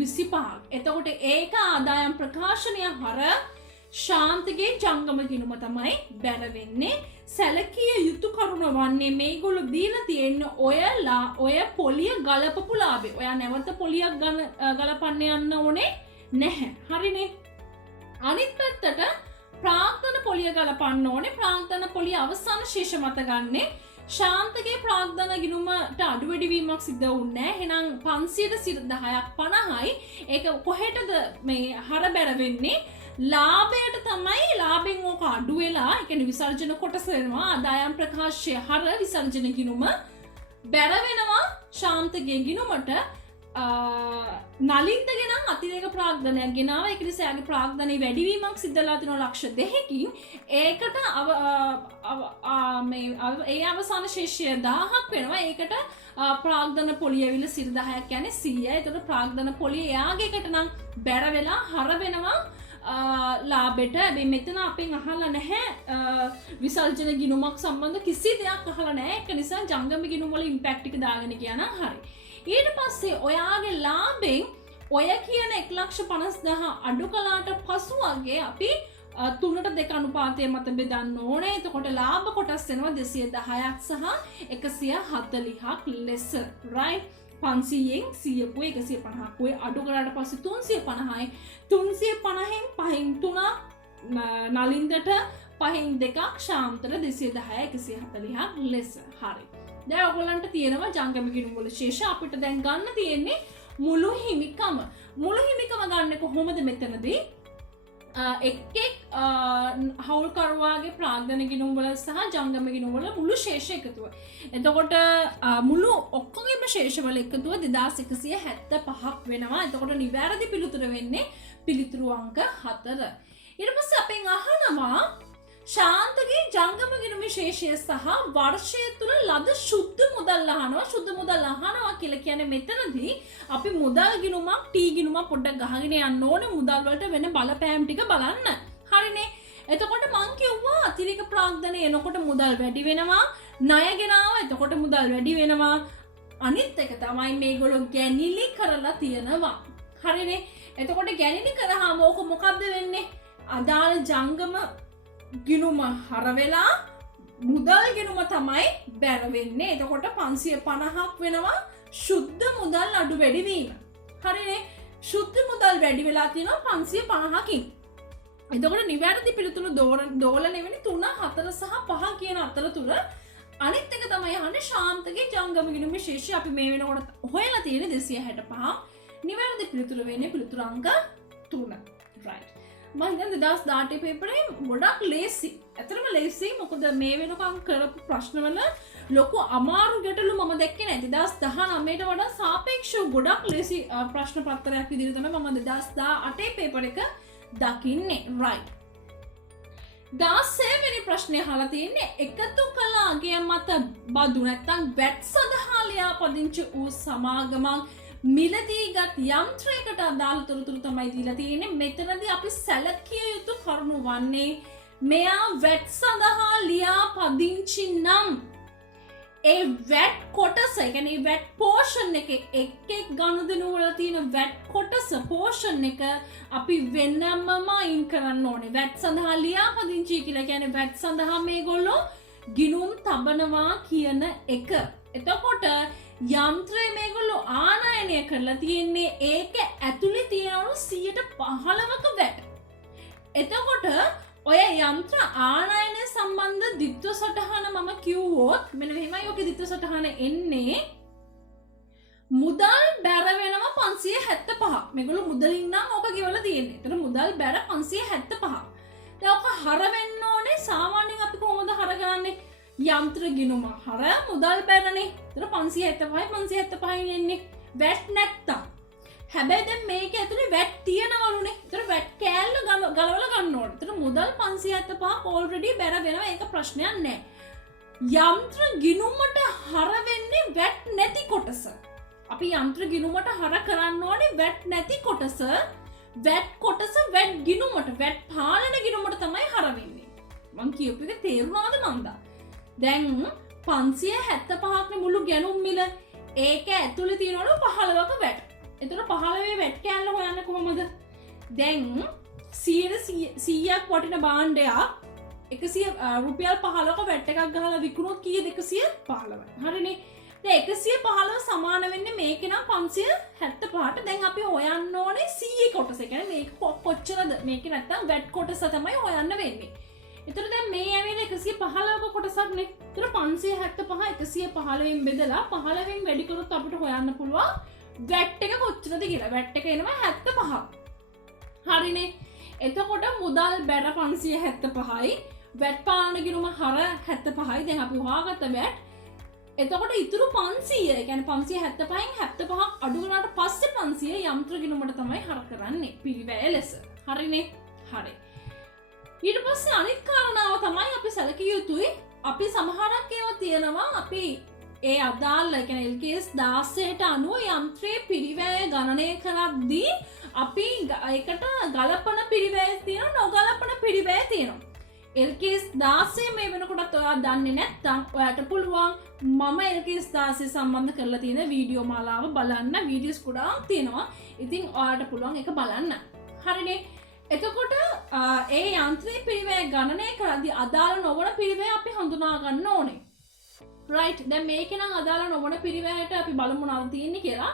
25ක්. එතකොට ඒක ආදායම් ප්‍රකාශනය හර ශාන්තගේ ජංගම ගිණුම තමයි බැර වෙන්නේ. සැලකිය යුතු කරුණ වන්නේ මේගොල්ලෝ දීලා තියෙන ඔය පොලිය ගලපපු ලාභය. ඔයා නැවත පොලියක් ගලපන්න යන්න ඕනේ නැහැ. හරිනේ. අනිත් පැත්තට ප්‍රාග්ධන පොලිය ගලපන්න ඕනේ. ප්‍රාග්ධන පොලිය අවසාන ශේෂ මත ගන්නේ ශාන්තගේ ප්‍රාග්ධන ගිණුමට අඩු වැඩි වීමක් සිද්ධ වුණේ නැහැ. එහෙනම් 510ක් 50යි. ඒක කොහෙටද මේ හර බැර වෙන්නේ? ලාභයට තමයි. ලාභෙන් ඕක අඩු වෙලා ඒ කියන්නේ විසර්ජන කොටස වෙනවා. ආදායම් ප්‍රකාශය හර විසර්ජන ගිණුම බැර වෙනවා ශාන්තගේ ගිණුමට. නලින්දගේ නම් අතිරේක ප්‍රාග්ධනයක් ගෙනාවා. ඒක නිසා යාගේ ප්‍රාග්ධනයේ වැඩිවීමක් සිද්ධ වෙලා තියෙනවා ලක්ෂ 2කින්. ඒකට ඒ අවසාන ශේෂය 1000ක් වෙනවා. ඒකට ප්‍රාග්ධන පොලිය ඇවිල්ලා සිර 10ක් කියන්නේ 100යි. ඒතකොට ප්‍රාග්ධන පොලිය එයාගේ එකට නම් බැර වෙලා හර වෙනවා ලාභෙට. හැබැයි මෙතන අපෙන් අහලා නැහැ විසර්ජන ගිණුමක් සම්බන්ධ කිසි දෙයක් අහලා නැහැ. ඒක නිසා ජංගම ගිණුම වල ඉම්පැක්ට් එක දාගෙන කියනවා හරි. ඊට පස්සේ ඔයාගේ ලාභෙන් ඔය කියන 1,50,000 අඩු කළාට පසු වගේ අපි 3:2 අනුපාතය මත බෙදන්න ඕනේ. එතකොට ලාභ කොටස් වෙනවා 210ක් සහ 140ක් ලෙස. right 500න් 100කුයි 150කුයි අඩු කළාට පස්සේ 350යි. 350න් 5න් 3 නලින්දට 5න් 2ක් ශාන්තට 210යි 140ක් ලෙස. හරි. දැන් ඔයගොල්ලන්ට තියෙනවා ජංගම ගිණුම් වල ශේෂ. අපිට දැන් ගන්න තියෙන්නේ මුළු හිමිකම. මුළු හිමිකම ගන්න කොහොමද මෙතනදී? එක් හවුල්කරුවාගේ ප්‍රාග්ධන ගිණුම් වල සහ ජංගම ගිණුම් වල මුළු ශේෂ එකතුව. එතකොට මුළු ඔක්කොගේම ශේෂ වල එකතුව 2175ක් වෙනවා. එතකොට නිවැරදි පිළිතුර වෙන්නේ පිළිතුරු අංක 4. ඊට පස්සේ අපෙන් අහනවා ශාන්තගේ ජංගම ගිණුමේ ශේෂය සහ වර්ෂය තුල ලද ශුද්ධ මුදල් අහනවා. ශුද්ධ මුදල් අහනවා කියලා කියන්නේ මෙතනදී අපි මුදල් ගිණුමක් ටී ගිණුමක් පොඩ්ඩක් ගහගෙන යන්න ඕනේ. මුදල් වලට වෙන බලපෑම් ටික බලන්න. හරිනේ. එතකොට මං කිව්වා අතිරේක ප්‍රාග්ධන එනකොට මුදල් වැඩි වෙනවා. ණය ගෙනාවා. එතකොට මුදල් වැඩි වෙනවා. අනිත් එක තමයි මේගොල්ලෝ ගැනිලි කරලා තියනවා. හරිනේ. එතකොට ගැනිලි කරාම ඕක මොකද්ද වෙන්නේ? අදාළ ජංගම ගිණුම හර වෙලා මුදල් ගිණුම තමයි බැර වෙන්නේ. එතකොට 550ක් වෙනවා ශුද්ධ මුදල් අඩු වැඩි වීම. හරිනේ. ශුද්ධ මුදල් වැඩි වෙලා තියෙනවා 550කින්. එතකොට නිවැරදි පිළිතුරු දෝලණය වෙන්නේ 3 4 සහ 5 කියන අතරතුර. අනිත් එක තමයි අහන්නේ ශාන්තගේ ජංගම ගිණුමේ ශේෂය. අපි මේ වෙනකොට හොයලා තියෙන්නේ 265. නිවැරදි පිළිතුරු වෙන්නේ පිළිතුරු අංක 3. right. මම හිතන්නේ 2018 පේපරේ ගොඩක් ලේසි. ඇත්තටම ලේසි. මොකද මේ වෙනකම් කරපු ප්‍රශ්නවල ලොකු අමාරු ගැටලු මම දැක්කේ නැහැ. 2019ට වඩා සාපේක්ෂව ගොඩක් ලේසි ප්‍රශ්න පත්‍රයක් විදිහට තමයි මම 2018 පේපර් එක දකින්නේ. right. 16 වෙනි ප්‍රශ්නේ අහලා තියෙන්නේ එකතු කළ අගය මත බදු නැත්නම් වැට් සඳහා ලියාපදිංචි වූ සමාගමක් මිලදීගත් යන්ත්‍රයකට අදාළ තොරතුරු තමයි දීලා තියෙන්නේ. මෙතනදී අපි සැලකිය යුතු කරුණු වන්නේ මෙයා වැට් සඳහා ලියාපදිංචි නම් ඒ වැට් කොටස, ඒ කියන්නේ වැට් පෝෂන් එක එක් ගනුදෙනු වල තියෙන වැට් කොටස පෝෂන් එක අපි වෙනමම අයින් කරන්න ඕනේ. වැට් සඳහා ලියාපදිංචි කියලා කියන්නේ වැට් සඳහා මේගොල්ලෝ ගිණුම් තබනවා කියන එක. එතකොට යන්ත්‍රය මේගොල්ලෝ ආනයනය කරලා තියෙන්නේ ඒක ඇතුලේ තියෙනවලු 115ක වැට්. එතකොට ඔය යන්ත්‍ර ආනයනය සම්බන්ධ දිත්ව සටහන මම කිව්වොත් මෙන්න මෙහෙමයි ඔකේ දිත්ව සටහන එන්නේ. මුදල් බැර වෙනවා 575. මේගොල්ලෝ මුදලින් නම් ඕක ගෙවලා තියෙන්නේ. ඒතර මුදල් බැර 575. දැන් ඔක හර වෙන්න ඕනේ. සාමාන්‍යයෙන් අපි කොහොමද හර කරන්නේ? යන්ත්‍ර ගිණුම හර මුදල් බැරනේ. ඒතර 575යි 575යි එන්නේ. වැට් නැත්තම්. හැබැයි දැන් මේක ඇතුලේ වැට් තියනවලුනේ. ඒතර වැට් කෑල්ල ගලවලා ගන්න ඕනේ. ඒතර මුදල් 575 ඔල්රෙඩි බැර වෙනවා. ඒක ප්‍රශ්නයක් නෑ. යන්ත්‍ර ගිණුමට හර වෙන්නේ වැට් නැති කොටස. අපි යන්ත්‍ර ගිණුමට හර කරන්න ඕනේ වැට් නැති කොටස. වැට් කොටස වැට් ගිණුමට වැට් පාලන ගිණුමට තමයි හර වෙන්නේ. මං කියපු එක තේරුණාද මන්දා? දැන් 575ක් මුළු ගැනුම් මිල. ඒක ඇතුලේ තියෙනවලු 15ක වැට්. එතකොට 15 වැට් කෑල්ල හොයන්න කොහොමද? දැන් 100ක් වටින භාණ්ඩයක් 100 රුපියල් 15ක වැට් එකක් ගහලා විකුණුවොත් කීයද? 115යි. හරිනේ. 115 සමාන වෙන්නේ මේක නම් 575ට. දැන් අපි හොයන්න ඕනේ CA කොටස. ඒ කියන්නේ මේක කොච්චරද? මේක නැත්තම් වැට් කොටස තමයි හොයන්න වෙන්නේ. එතකොට දැන් මේ ඇවිල්ලා 115ක කොටසක් නේ. එතකොට 575 115න් බෙදලා 15න් වැඩි කරොත් අපිට හොයන්න පුළුවන් වැට් එක කොච්චරද කියලා. වැට් එක එනවා 75. හරිනේ. එතකොට මුදල් බැර 575යි වැට් පාලන ගිණුම හර 75යි. දැන් අපි හොයාගත්ත වැට්. එතකොට ඉතුරු 500. ඒ කියන්නේ 575න් 75ක් අඩු වුණාට පස්සේ 500 යන්ත්‍ර ගිණුමට තමයි හර කරන්නේ පිරිවැය ලෙස. හරිනේ. හරි. ඊට පස්සේ අනිත් කාරණාව තමයි අපි සැලකිය යුතුයි. අපි සමහරක් ඒවා තියෙනවා අපි ඒ අදාළ ඒ කියන්නේ LKS 16ට අනුව යන්ත්‍රයේ පිරිවැය ගණනය කරද්දී අපි ඒකට ගලපන පිරිවැය තියෙනවා නොගලපන පිරිවැය තියෙනවා. LKS 16 මේ වෙනකොටත් ඔයා දන්නේ නැත්නම් ඔයාට පුළුවන් මම LKS 16 සම්බන්ධ කරලා තියෙන වීඩියෝ මාලාව බලන්න. වීඩියෝස් ගොඩාක් තියෙනවා. ඉතින් ඔයාට පුළුවන් ඒක බලන්න. හරිනේ. එතකොට ඒ යන්ත්‍රයේ පිරිවැය ගණනය කරද්දී අදාළ නොවන පිරිවැය අපි හඳුනා ගන්න ඕනේ. right. දැන් මේකේ නම් අදාළ නොවන පිරිවැයට අපි බලමු මොනවද තියෙන්නේ කියලා.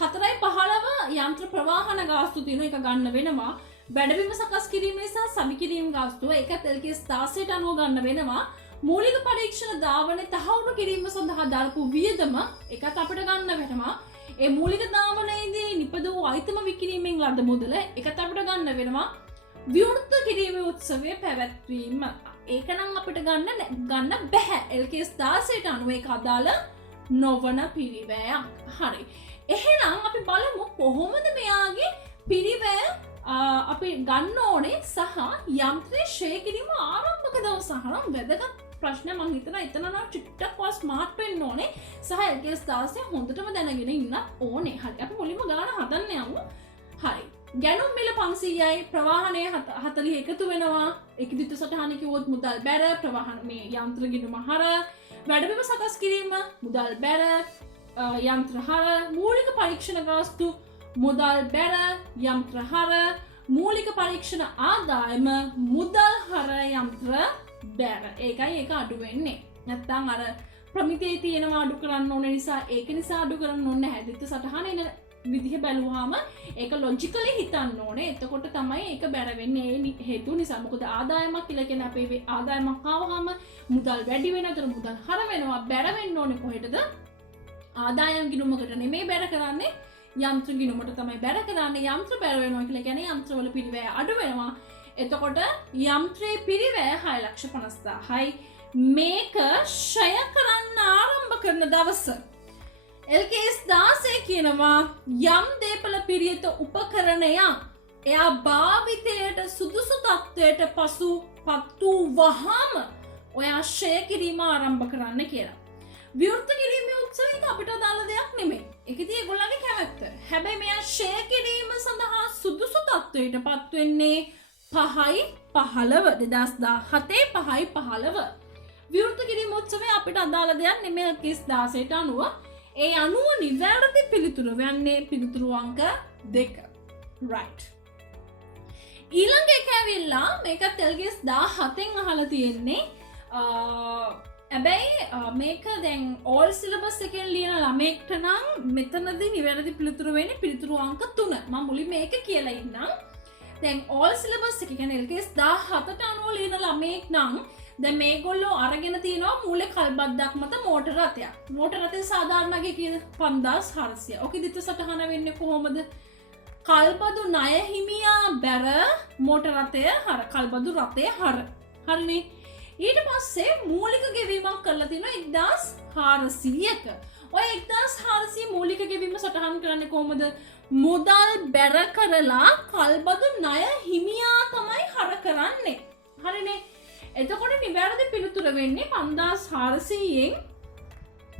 4.15 යන්ත්‍ර ප්‍රවාහන ගාස්තු තියෙනවා. ඒක ගන්න වෙනවා. බැඩබිම සකස් කිරීම නිසා සමි කිරීම ගාස්තුව ඒකත් LKS 16ට අනුව ගන්න වෙනවා. මූලික පරීක්ෂණ ධාවනයේ තහවුරු කිරීම සඳහා දරපු වියදම ඒකත් අපිට ගන්න වෙනවා. ඒ මූලික ධාවනයේදී නිපදවූ අයිතම විකිරීමෙන් ලද මුදල ඒකත් අපිට ගන්න වෙනවා. විවෘත කිරීමේ උත්සවය පැවැත්වීම ඒක නම් අපිට ගන්න බෑ. LKS 16ට අනුව ඒක අදාළ නොවන පිරිවැයක්. හරි. එහෙනම් අපි බලමු කොහොමද මෙයාගේ පිරිවැය අපි ගන්න ඕනේ සහ යන්ත්‍රයේ ෂේ කිරීම ආරම්භක දවස හරම් වැදගත් ප්‍රශ්න. මම හිතනවා එතන නම් ටිකක් වා ස්මාර්ට් වෙන්න ඕනේ සහ LKS 16 හොඳටම දැනගෙන ඉන්න ඕනේ. හරි. අපි මුලින්ම ගාන හදන්න යමු. හරි. ගැනුම් මිල 500යි ප්‍රවාහනය 40 එකතු වෙනවා. ඒක දිත්ත සටහන කිව්වොත් මුදල් බැර ප්‍රවාහන මේ යන්ත්‍ර ගිණුම හර වැඩබිම සකස් කිරීම මුදල් බැර යන්ත්‍ර හර මූලික පරීක්ෂණ ගාස්තු මුදල් බැර යන්ත්‍ර හර මූලික පරීක්ෂණ ආදායම මුදල් හර යන්ත්‍ර බැර. ඒකයි ඒක අඩු වෙන්නේ. නැත්තම් අර ප්‍රමිතියේ තියෙනවා අඩු කරන්න ඕන නිසා ඒක නිසා අඩු කරන්න ඕනේ නැහැ. දිත්ත සටහන එන විදිහ බැලුවාම ඒක ලොජිකලි හිතන්න ඕනේ. එතකොට තමයි ඒක බැර වෙන්නේ. ඒ හේතුව නිසා. මොකද ආදායමක් කියලා කියන අපේ ආදායමක් ආවම මුදල් වැඩි වෙනතර මුදල් හර වෙනවා. බැර වෙන්න ඕනේ කොහෙටද? ආදායම් ගිණුමකට නෙමෙයි බැර කරන්නේ. යන්ත්‍ර ගිණුමට තමයි බැර කරන්නේ. යන්ත්‍ර බැර වෙනවා කියලා කියන්නේ යන්ත්‍රවල පිරිවැය අඩු වෙනවා. එතකොට යන්ත්‍රයේ පිරිවැය 6,50,000යි. මේක ෂය කරන්න ආරම්භ කරන දවස LKS 16 කියනවා යම් දේපල පිරියත උපකරණයක් එයා භාවිතයට සුදුසු තත්ත්වයට පසු පත් වූ වහාම ඔයා ෂය කිරීම ආරම්භ කරන්න කියලා. විවෘත කිරීමේ උත්සවයක අපිට අදාළ දෙයක් නෙමෙයි. ඒකදී ඒගොල්ලන්ගේ කැමැත්ත. හැබැයි මෙයා ෂය කිරීම සඳහා සුදුසු තත්ත්වයට පත් වෙන්නේ 5/15 2017 5/15. විවෘත කිරීම උත්සවය අපිට අදාළ දෙයක් නෙමෙයි LKS 16ට අනුව. ඒ අනුව නිවැරදි පිළිතුර වෙන්නේ පිළිතුරු අංක 2. right. ඊළඟ එක ඇවිල්ලා මේකත් LKS 17න් අහලා තියෙන්නේ. හැබැයි මේක දැන් ඕල් සිලබස් එකෙන් ලියන ළමයෙක්ට නම් මෙතනදී නිවැරදි පිළිතුර වෙන්නේ පිළිතුරු අංක 3. මම මුලින් මේක කියලා ඉන්නම්. දැන් ඕල් සිලබස් එක කියන්නේ LKS 17ට අනුව ලියන ළමයෙක් නම් දැන් මේගොල්ලෝ අරගෙන තියෙනවා මූල කල්බද්දක් මත මෝටර රථයක්. මෝටර රථේ සාධාරණ අගය කීයද? 5400. ඔකේ දිත්ත සටහන වෙන්නේ කොහොමද? කල්බදු ණය හිමියා බැර මෝටර රථය හර කල්බදු රථය හර. හරිනේ. ඊට පස්සේ මූලික ගෙවීමක් කරලා තියෙනවා 1400ක. ඔය 1400 මූලික ගෙවීම සටහන් කරන්නේ කොහොමද? මුදල් බැර කරලා කල්බදු ණය හිමියා තමයි හර කරන්නේ. හරිනේ. එතකොට නිවැරදි පිළිතුර වෙන්නේ 5400න්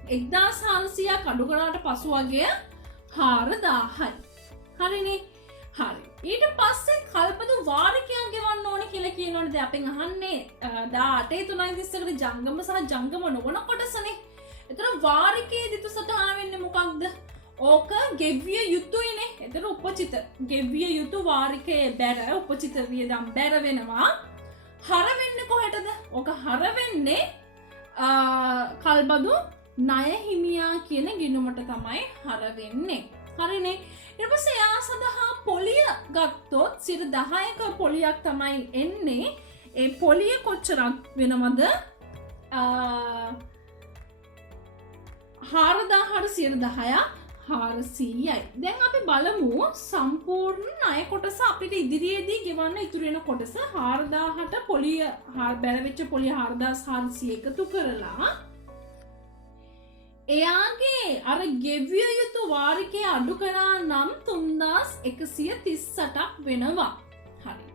1400ක් අඩු කරාට පසු වගේ 4000යි. හරිනේ. හරි. ඊට පස්සේ කල්පදු වාරිකයක් ගෙවන්න ඕනේ කියලා කියනවනේ. දැන් අපෙන් අහන්නේ 18 3 ජංගම සහ ජංගම නොවන කොටසනේ. එතන වාරිකයේ දිතු සටහන වෙන්නේ මොකක්ද? ඕක ගෙවිය යුතුයිනේ. එතන උපචිත ගෙවිය යුතු වාරිකයේ බැර උපචිත වියදම් බැර වෙනවා. හර වෙන්නේ කොහෙටද? ඕක හර වෙන්නේ කල්බදු ණය හිමියා කියන ගිණුමට තමයි හර වෙන්නේ. හරිනේ. ඊට පස්සේ එයා සඳහා පොලිය ගත්තොත් 10%ක පොලියක් තමයි එන්නේ. ඒ පොලිය කොච්චරක් වෙනවද? 4,1000ක් 400යි. දැන් අපි බලමු සම්පූර්ණ ණය කොටස අපිට ඉදිරියේදී ගෙවන්න ඉතුරු වෙන කොටස 4,000ට පොලිය බැලවෙච්ච පොලිය 4,400 එකතු කරලා එයාගේ අර ගෙවිය යුතු වාරිකය අඩු කරා නම් 3,138ක් වෙනවා. හරි.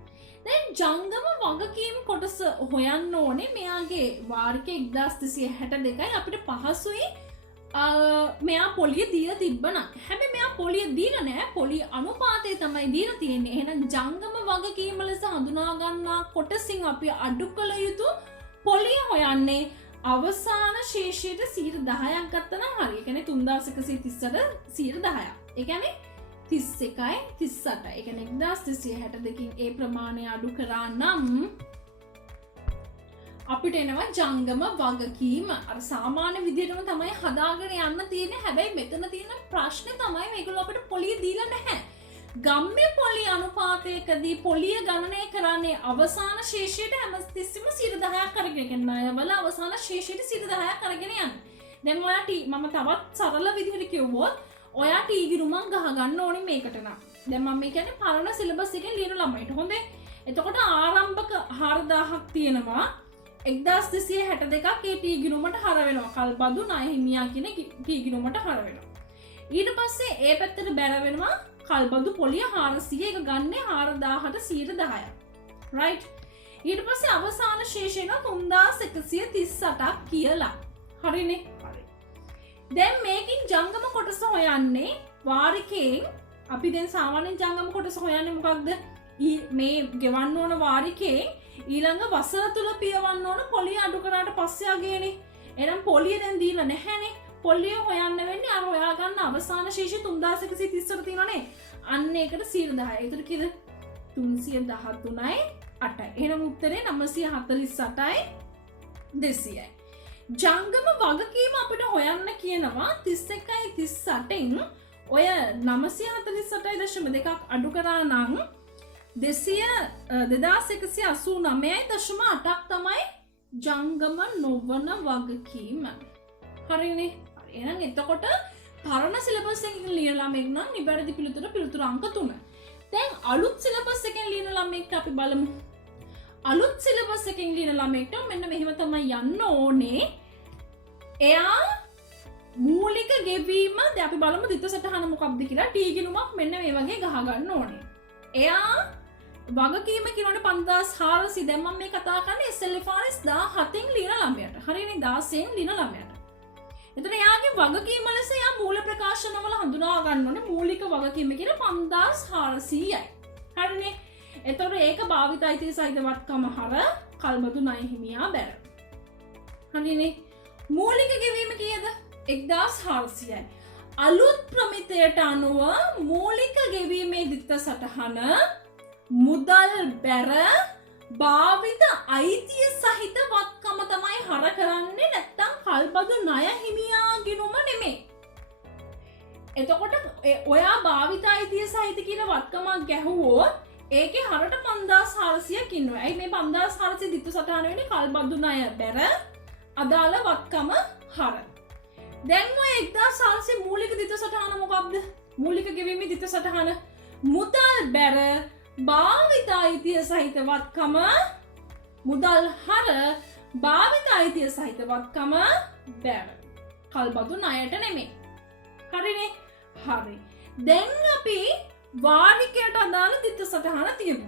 දැන් ජංගම වගකීම් කොටස හොයන්න ඕනේ. මෙයාගේ වාරිකය 1,262යි. අපිට පහසුයි මෙයා පොලිය දීලා තිබ්බනම්. හැබැයි මෙයා පොලිය දීලා නැහැ. පොලිය අනුපාතය තමයි දීලා තියෙන්නේ. එහෙනම් ජංගම වගකීම ලෙස හඳුනා ගන්නා කොටසින් අපි අඩු කළ යුතු පොලිය හොයන්නේ අවසාන ශේෂයට 10%ක් ගත්තා නම් හරි. ඒ කියන්නේ 3,138ට 10%ක්. ඒ කියන්නේ 31යි 38යි. ඒ කියන්නේ 1,262කින් ඒ ප්‍රමාණය අඩු කරා නම් අපිට එනවා ජංගම වගකීම. අර සාමාන්‍ය විදිහටම තමයි හදාගෙන යන්න තියෙන්නේ. හැබැයි මෙතන තියෙන ප්‍රශ්නේ තමයි මේගොල්ලෝ අපිට පොලිය දීලා නැහැ. ගම්ම්‍ය පොලිය අනුපාතයකදී පොලිය ගණනය කරන්නේ අවසාන ශේෂයට හැමතිස්සෙම 10%ක් අරගෙන. කියන්නේ ණයවල අවසාන ශේෂයට 10%ක් අරගෙන යන්නේ. දැන් ඔයා මම තවත් සරල විදිහට කිව්වොත් ඔයා ගිණුමක් ගහගන්න ඕනේ මේකට නම්. දැන් මම කියන්නේ පරණ සිලබස් එකෙන් ලියන ළමයිට. හොඳේ. එතකොට ආරම්භක 4,000ක් තියෙනවා. 1,262ක් ඒ ගිණුමට හර වෙනවා. කල්බදු ණය හිමියා කියන ගිණුමට හර වෙනවා. ඊට පස්සේ ඒ පැත්තට බැර වෙනවා කල්බදු පොලිය 400 එක ගන්නේ 4,000ට 10%. right. ඊට පස්සේ අවසාන ශේෂය 3,138ක් කියලා. හරිනේ. හරි. දැන් මේකින් ජංගම කොටස හොයන්නේ වාරිකයෙන්. අපි දැන් සාමාන්‍යයෙන් ජංගම කොටස හොයන්නේ මොකක්ද? මේ ගෙවන්න ඕන වාරිකයෙන් ඊළඟ වසර තුල පියවන්න ඕන පොලිය අඩු කරාට පස්සේ ආගේනේ. එහෙනම් පොලිය දැන් දීලා නැහැනේ. පොලිය හොයන්න වෙන්නේ අර හොයා ගන්න අවසාන ශේෂය 3,138ට තියෙනනේ. අන්න ඒකට 10%. ඒතර කීයද? 313යි 8යි. එහෙනම් උත්තරේ 948යි 200යි. ජංගම වගකීම අපිට හොයන්න කියනවා 31යි 38න් ඔය 948.2ක් අඩු කරා නම් 2,189.8ක් තමයි ජංගම නොවන වගකීම. හරිනේ. එහෙනම් එතකොට පරණ සිලබස් එකකින් ලියන ළමෙක් නම් නිවැරදි පිළිතුර අංක 3. දැන් අලුත් සිලබස් එකෙන් ලියන ළමෙක්ට අපි බලමු. අලුත් සිලබස් එකෙන් ලියන ළමෙක්ට මෙන්න මෙහෙම තමයි යන්න ඕනේ. එයා මූලික ගෙවීම දැන් අපි බලමු දිත්ත සටහන මොකක්ද කියලා. ටී ගිණුමක් මෙන්න මේ වගේ ගහ ගන්න ඕනේ. එයා වගකීම කියනෝනේ 5,400. දැන් මම මේ කතා කරන්නේ SLFRS 17න් ලියන ළමයට. හරිනේ 16න් ලියන ළමයට. එතන එයාගේ වගකීම ලෙස එයා මූල ප්‍රකාශනවල හඳුනා ගන්න ඕනේ මූලික වගකීම කියන 5,400යි. හරිනේ. එතකොට ඒක භාවිත අයිතිය සහිත වත්කම හර කල්බදු ණය හිමියා බැර. හරිනේ. මූලික ගෙවීම කීයද? 1,400යි. අලුත් ප්‍රමිතයට අනුව මූලික ගෙවීමේ දිත්ත සටහන මුදල් බැර භාවිත අයිතිය සහිත වත්කම තමයි හර කරන්නේ. නැත්තම් කල්බදු ණය හිමියා ගිණුම නෙමෙයි. එතකොට ඔයා භාවිත අයිතිය සහිත කියන වත්කමක් ගැහුවොත් ඒකේ හරට 5,400ක් ඉන්නවා. ඇයි මේ 5,400 දිත්ත සටහන වෙන්නේ? කල්බදු ණය බැර අදාළ වත්කම හර. දැන් ඔය 1,400 මූලික දිත්ත සටහන මොකක්ද? මූලික ගෙවීමේ දිත්ත සටහන මුදල් බැර භාවිත අයිතිය සහිත වත්කම මුදල් හර භාවිත අයිතිය සහිත වත්කම බැර කල්බදු ණයට නෙමෙයි. හරිනේ. හරි. දැන් අපි වාරිකයට අදාළ දිත්ත සටහන තියමු.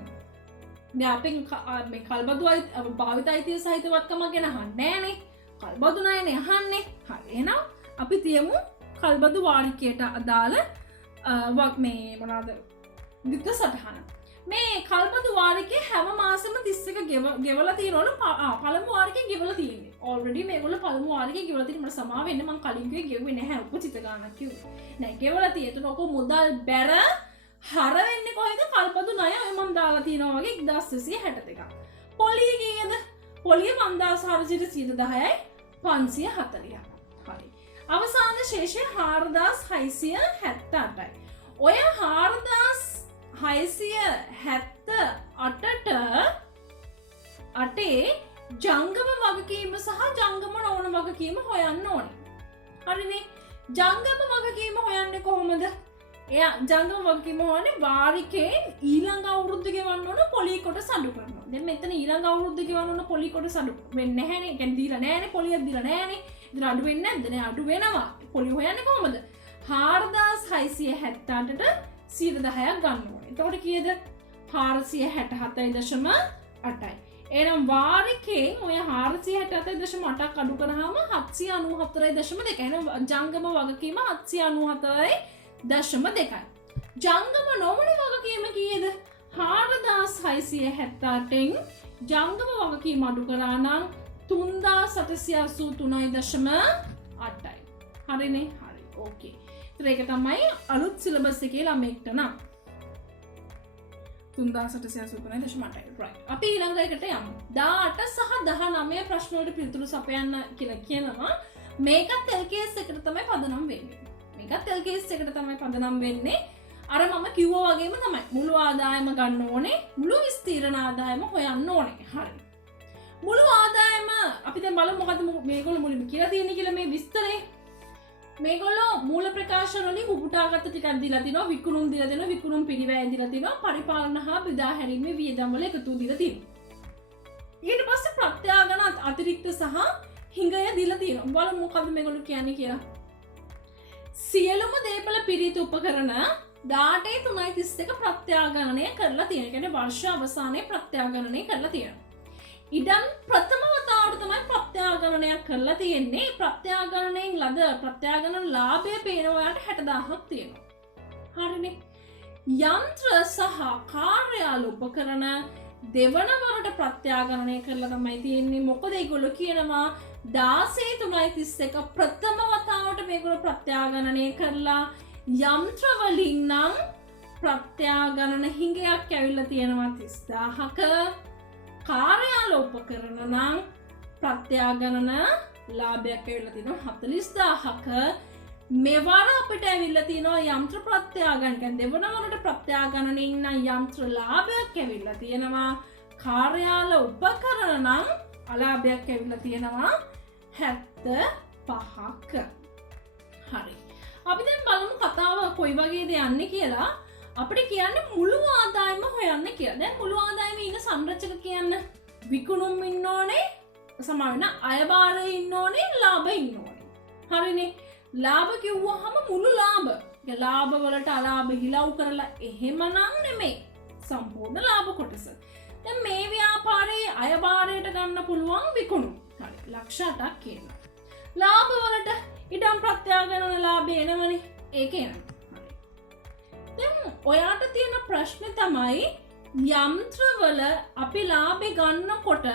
දැන් අපි මේ කල්බදු භාවිත අයිතිය සහිත වත්කම ගැන අහන්නේ නෑනේ. කල්බදු ණයනේ අහන්නේ. හරි. එහෙනම් අපි තියමු කල්බදු වාරිකයට අදාළ මේ මොනවාද දිත්ත සටහන. මේ කල්බදු වාරිකේ හැම මාසෙම 31 ගෙවලා තියෙනවලු. පළමු වාරිකේ ගෙවලා තියෙන්නේ. ඔල්රෙඩි මේගොල්ලෝ පළමු වාරිකේ ගෙවලා තියෙන මට සමා වෙන්න මම කලින් කිව්වේ ගෙව්වේ නැහැ. උපචිත ගානක් කිව්වේ. නෑ ගෙවලා තියෙන. ඔක මුදල් බැර හර වෙන්නේ කොහෙද? කල්බදු ණය ඔය මම දාලා තියෙනවා වගේ 1,262ක්. පොලිය කීයද? පොලිය 5,400ට 10%යි 540ක්. හරි. අවසාන ශේෂය 4678යි. ඔය 4678ට අටේ ජංගම වගකීම සහ ජංගම නොවන වගකීම හොයන්න ඕනේ. හරිනේ? ජංගම වගකීම හොයන්නේ කොහොමද? එයා ජංගම වගකීම හොයන්නේ වාරිකයෙන් ඊළඟ අවුරුද්ද ගෙවන්න ඕන පොලි කොටස අඩු කරනවා. දැන් මෙතන ඊළඟ අවුරුද්ද ගෙවන්න ඕන පොලි කොටස අඩු වෙන්නේ නැහැනේ. ඒ කියන්නේ දීලා නැහැනේ, පොලියක් දීලා නැහැනේ. ඉතින් අඩු වෙන්නේ නැද්ද? නේ අඩු වෙනවා. පොලි හොයන්නේ කොහොමද? 4678ට 10%ක් ගන්න ඕනේ. එතකොට කීයද? 467.8යි. එහෙනම් වාරිකයෙන් ඔය 467.8ක් අඩු කරාම 794.2. එහෙනම් ජංගම වගකීම 794.2. ජංගම නොවන වගකීම කීයද? 4678න් ජංගම වගකීම අඩු කරා නම් 3883.8යි. හරිනේ? හරි. ඕකේ. ඒතර ඒක තමයි අලුත් සිලබස් එකේ ළමෙක්ට නම් 3883.8යි. right. අපි ඊළඟ එකට යමු. 18 සහ 19 ප්‍රශ්න වලට පිළිතුරු සපයන්න කියලා කියනවා. මේකත් LKS එකට තමයි පදනම් වෙන්නේ. මේකත් LKS එකට තමයි පදනම් වෙන්නේ. අර මම කිව්වා වගේම තමයි. මුළු ආදායම ගන්න ඕනේ. මුළු විස්තීර්ණ ආදායම හොයන්න ඕනේ. හරි. මුළු ආදායම අපි දැන් බලමු මොකද මේගොල්ලෝ මුලින්ම කියලා තියෙන්නේ කියලා මේ විස්තරේ. මේගොල්ලෝ මූල ප්‍රකාශන වලින් උපුටාගත්ත ටිකක් දීලා තිනවා, විකුණුම් දීලා තිනවා, විකුණුම් පිරිවැය දීලා තිනවා, පරිපාලන හා බෙදා හැරීමේ වියදම් වල එකතු දීලා තිනවා. ඊට පස්සේ ප්‍රත්‍යාගන අතිරික්ත සහ හිඟය දීලා තිනවා. බලමු මොකද මේගොල්ලෝ කියන්නේ කියලා. සියලුම දේපල පිරිත උපකරණ 18.331 ප්‍රත්‍යාගණනය කරලා තියෙනවා. කියන්නේ වර්ෂ අවසානයේ ප්‍රත්‍යාගණනය කරලා තියෙනවා. ඉඩම් ප්‍රථම වතාවට තමයි ප්‍රත්‍යාගණනයක් කරලා තියෙන්නේ. ප්‍රත්‍යාගණනයෙන් ලද ප්‍රත්‍යාගණන ලාභය පේන ඔයාලට 60000ක් තියෙනවා. හරිනේ. යන්ත්‍ර සහ කාර්යාල උපකරණ දෙවන වරට ප්‍රත්‍යාගණනය කරලා තමයි තියෙන්නේ. මොකද ඒගොල්ලෝ කියනවා 16.331 ප්‍රථම වතාවට මේගොල්ලෝ ප්‍රත්‍යාගණනය කරලා යන්ත්‍ර වලින් නම් ප්‍රත්‍යාගණන හිඟයක් ඇවිල්ලා තියෙනවා 30000ක. කාර්යාල උපකරණ නම් ප්‍රත්‍යාගණන ලාභයක් ඇවිල්ලා තියෙනවා 40000ක. මෙවර අපිට ඇවිල්ලා තියෙනවා යන්ත්‍ර ප්‍රත්‍යාගණන. කියන්නේ දෙවන වරට ප්‍රත්‍යාගණනෙන් නම් යන්ත්‍ර ලාභයක් ඇවිල්ලා තියෙනවා. කාර්යාල උපකරණ නම් අලාභයක් ඇවිල්ලා තියෙනවා 75ක. හරි. අපි දැන් බලමු කතාව කොයි වගේද යන්නේ කියලා. අපිට කියන්නේ මුළු ආදායම හොයන්න කියලා. දැන් මුළු ආදායමේ ඉන්න සංරචක කියන්න විකුණුම් ඉන්න ඕනේ, සමාන අයබාරේ ඉන්න ඕනේ, ලාභ ඉන්න ඕනේ. හරිනේ. ලාභ කිව්වහම මුළු ලාභ. ඒ ලාභ වලට අලාභ හිලව් කරලා එහෙමනම් නෙමෙයි. සම්පූර්ණ ලාභ කොටස. දැන් මේ ව්‍යාපාරයේ අයබාරයට ගන්න පුළුවන් විකුණුම්. හරි. ලක්ෂ 8ක් කියනවා. ලාභ වලට ඉඩම් ප්‍රත්‍යාගණන ලාභය එනවනේ. ඒක එනවා. දැන් ඔයාට තියෙන ප්‍රශ්නේ තමයි යන්ත්‍රවල අපි ලාභේ ගන්නකොට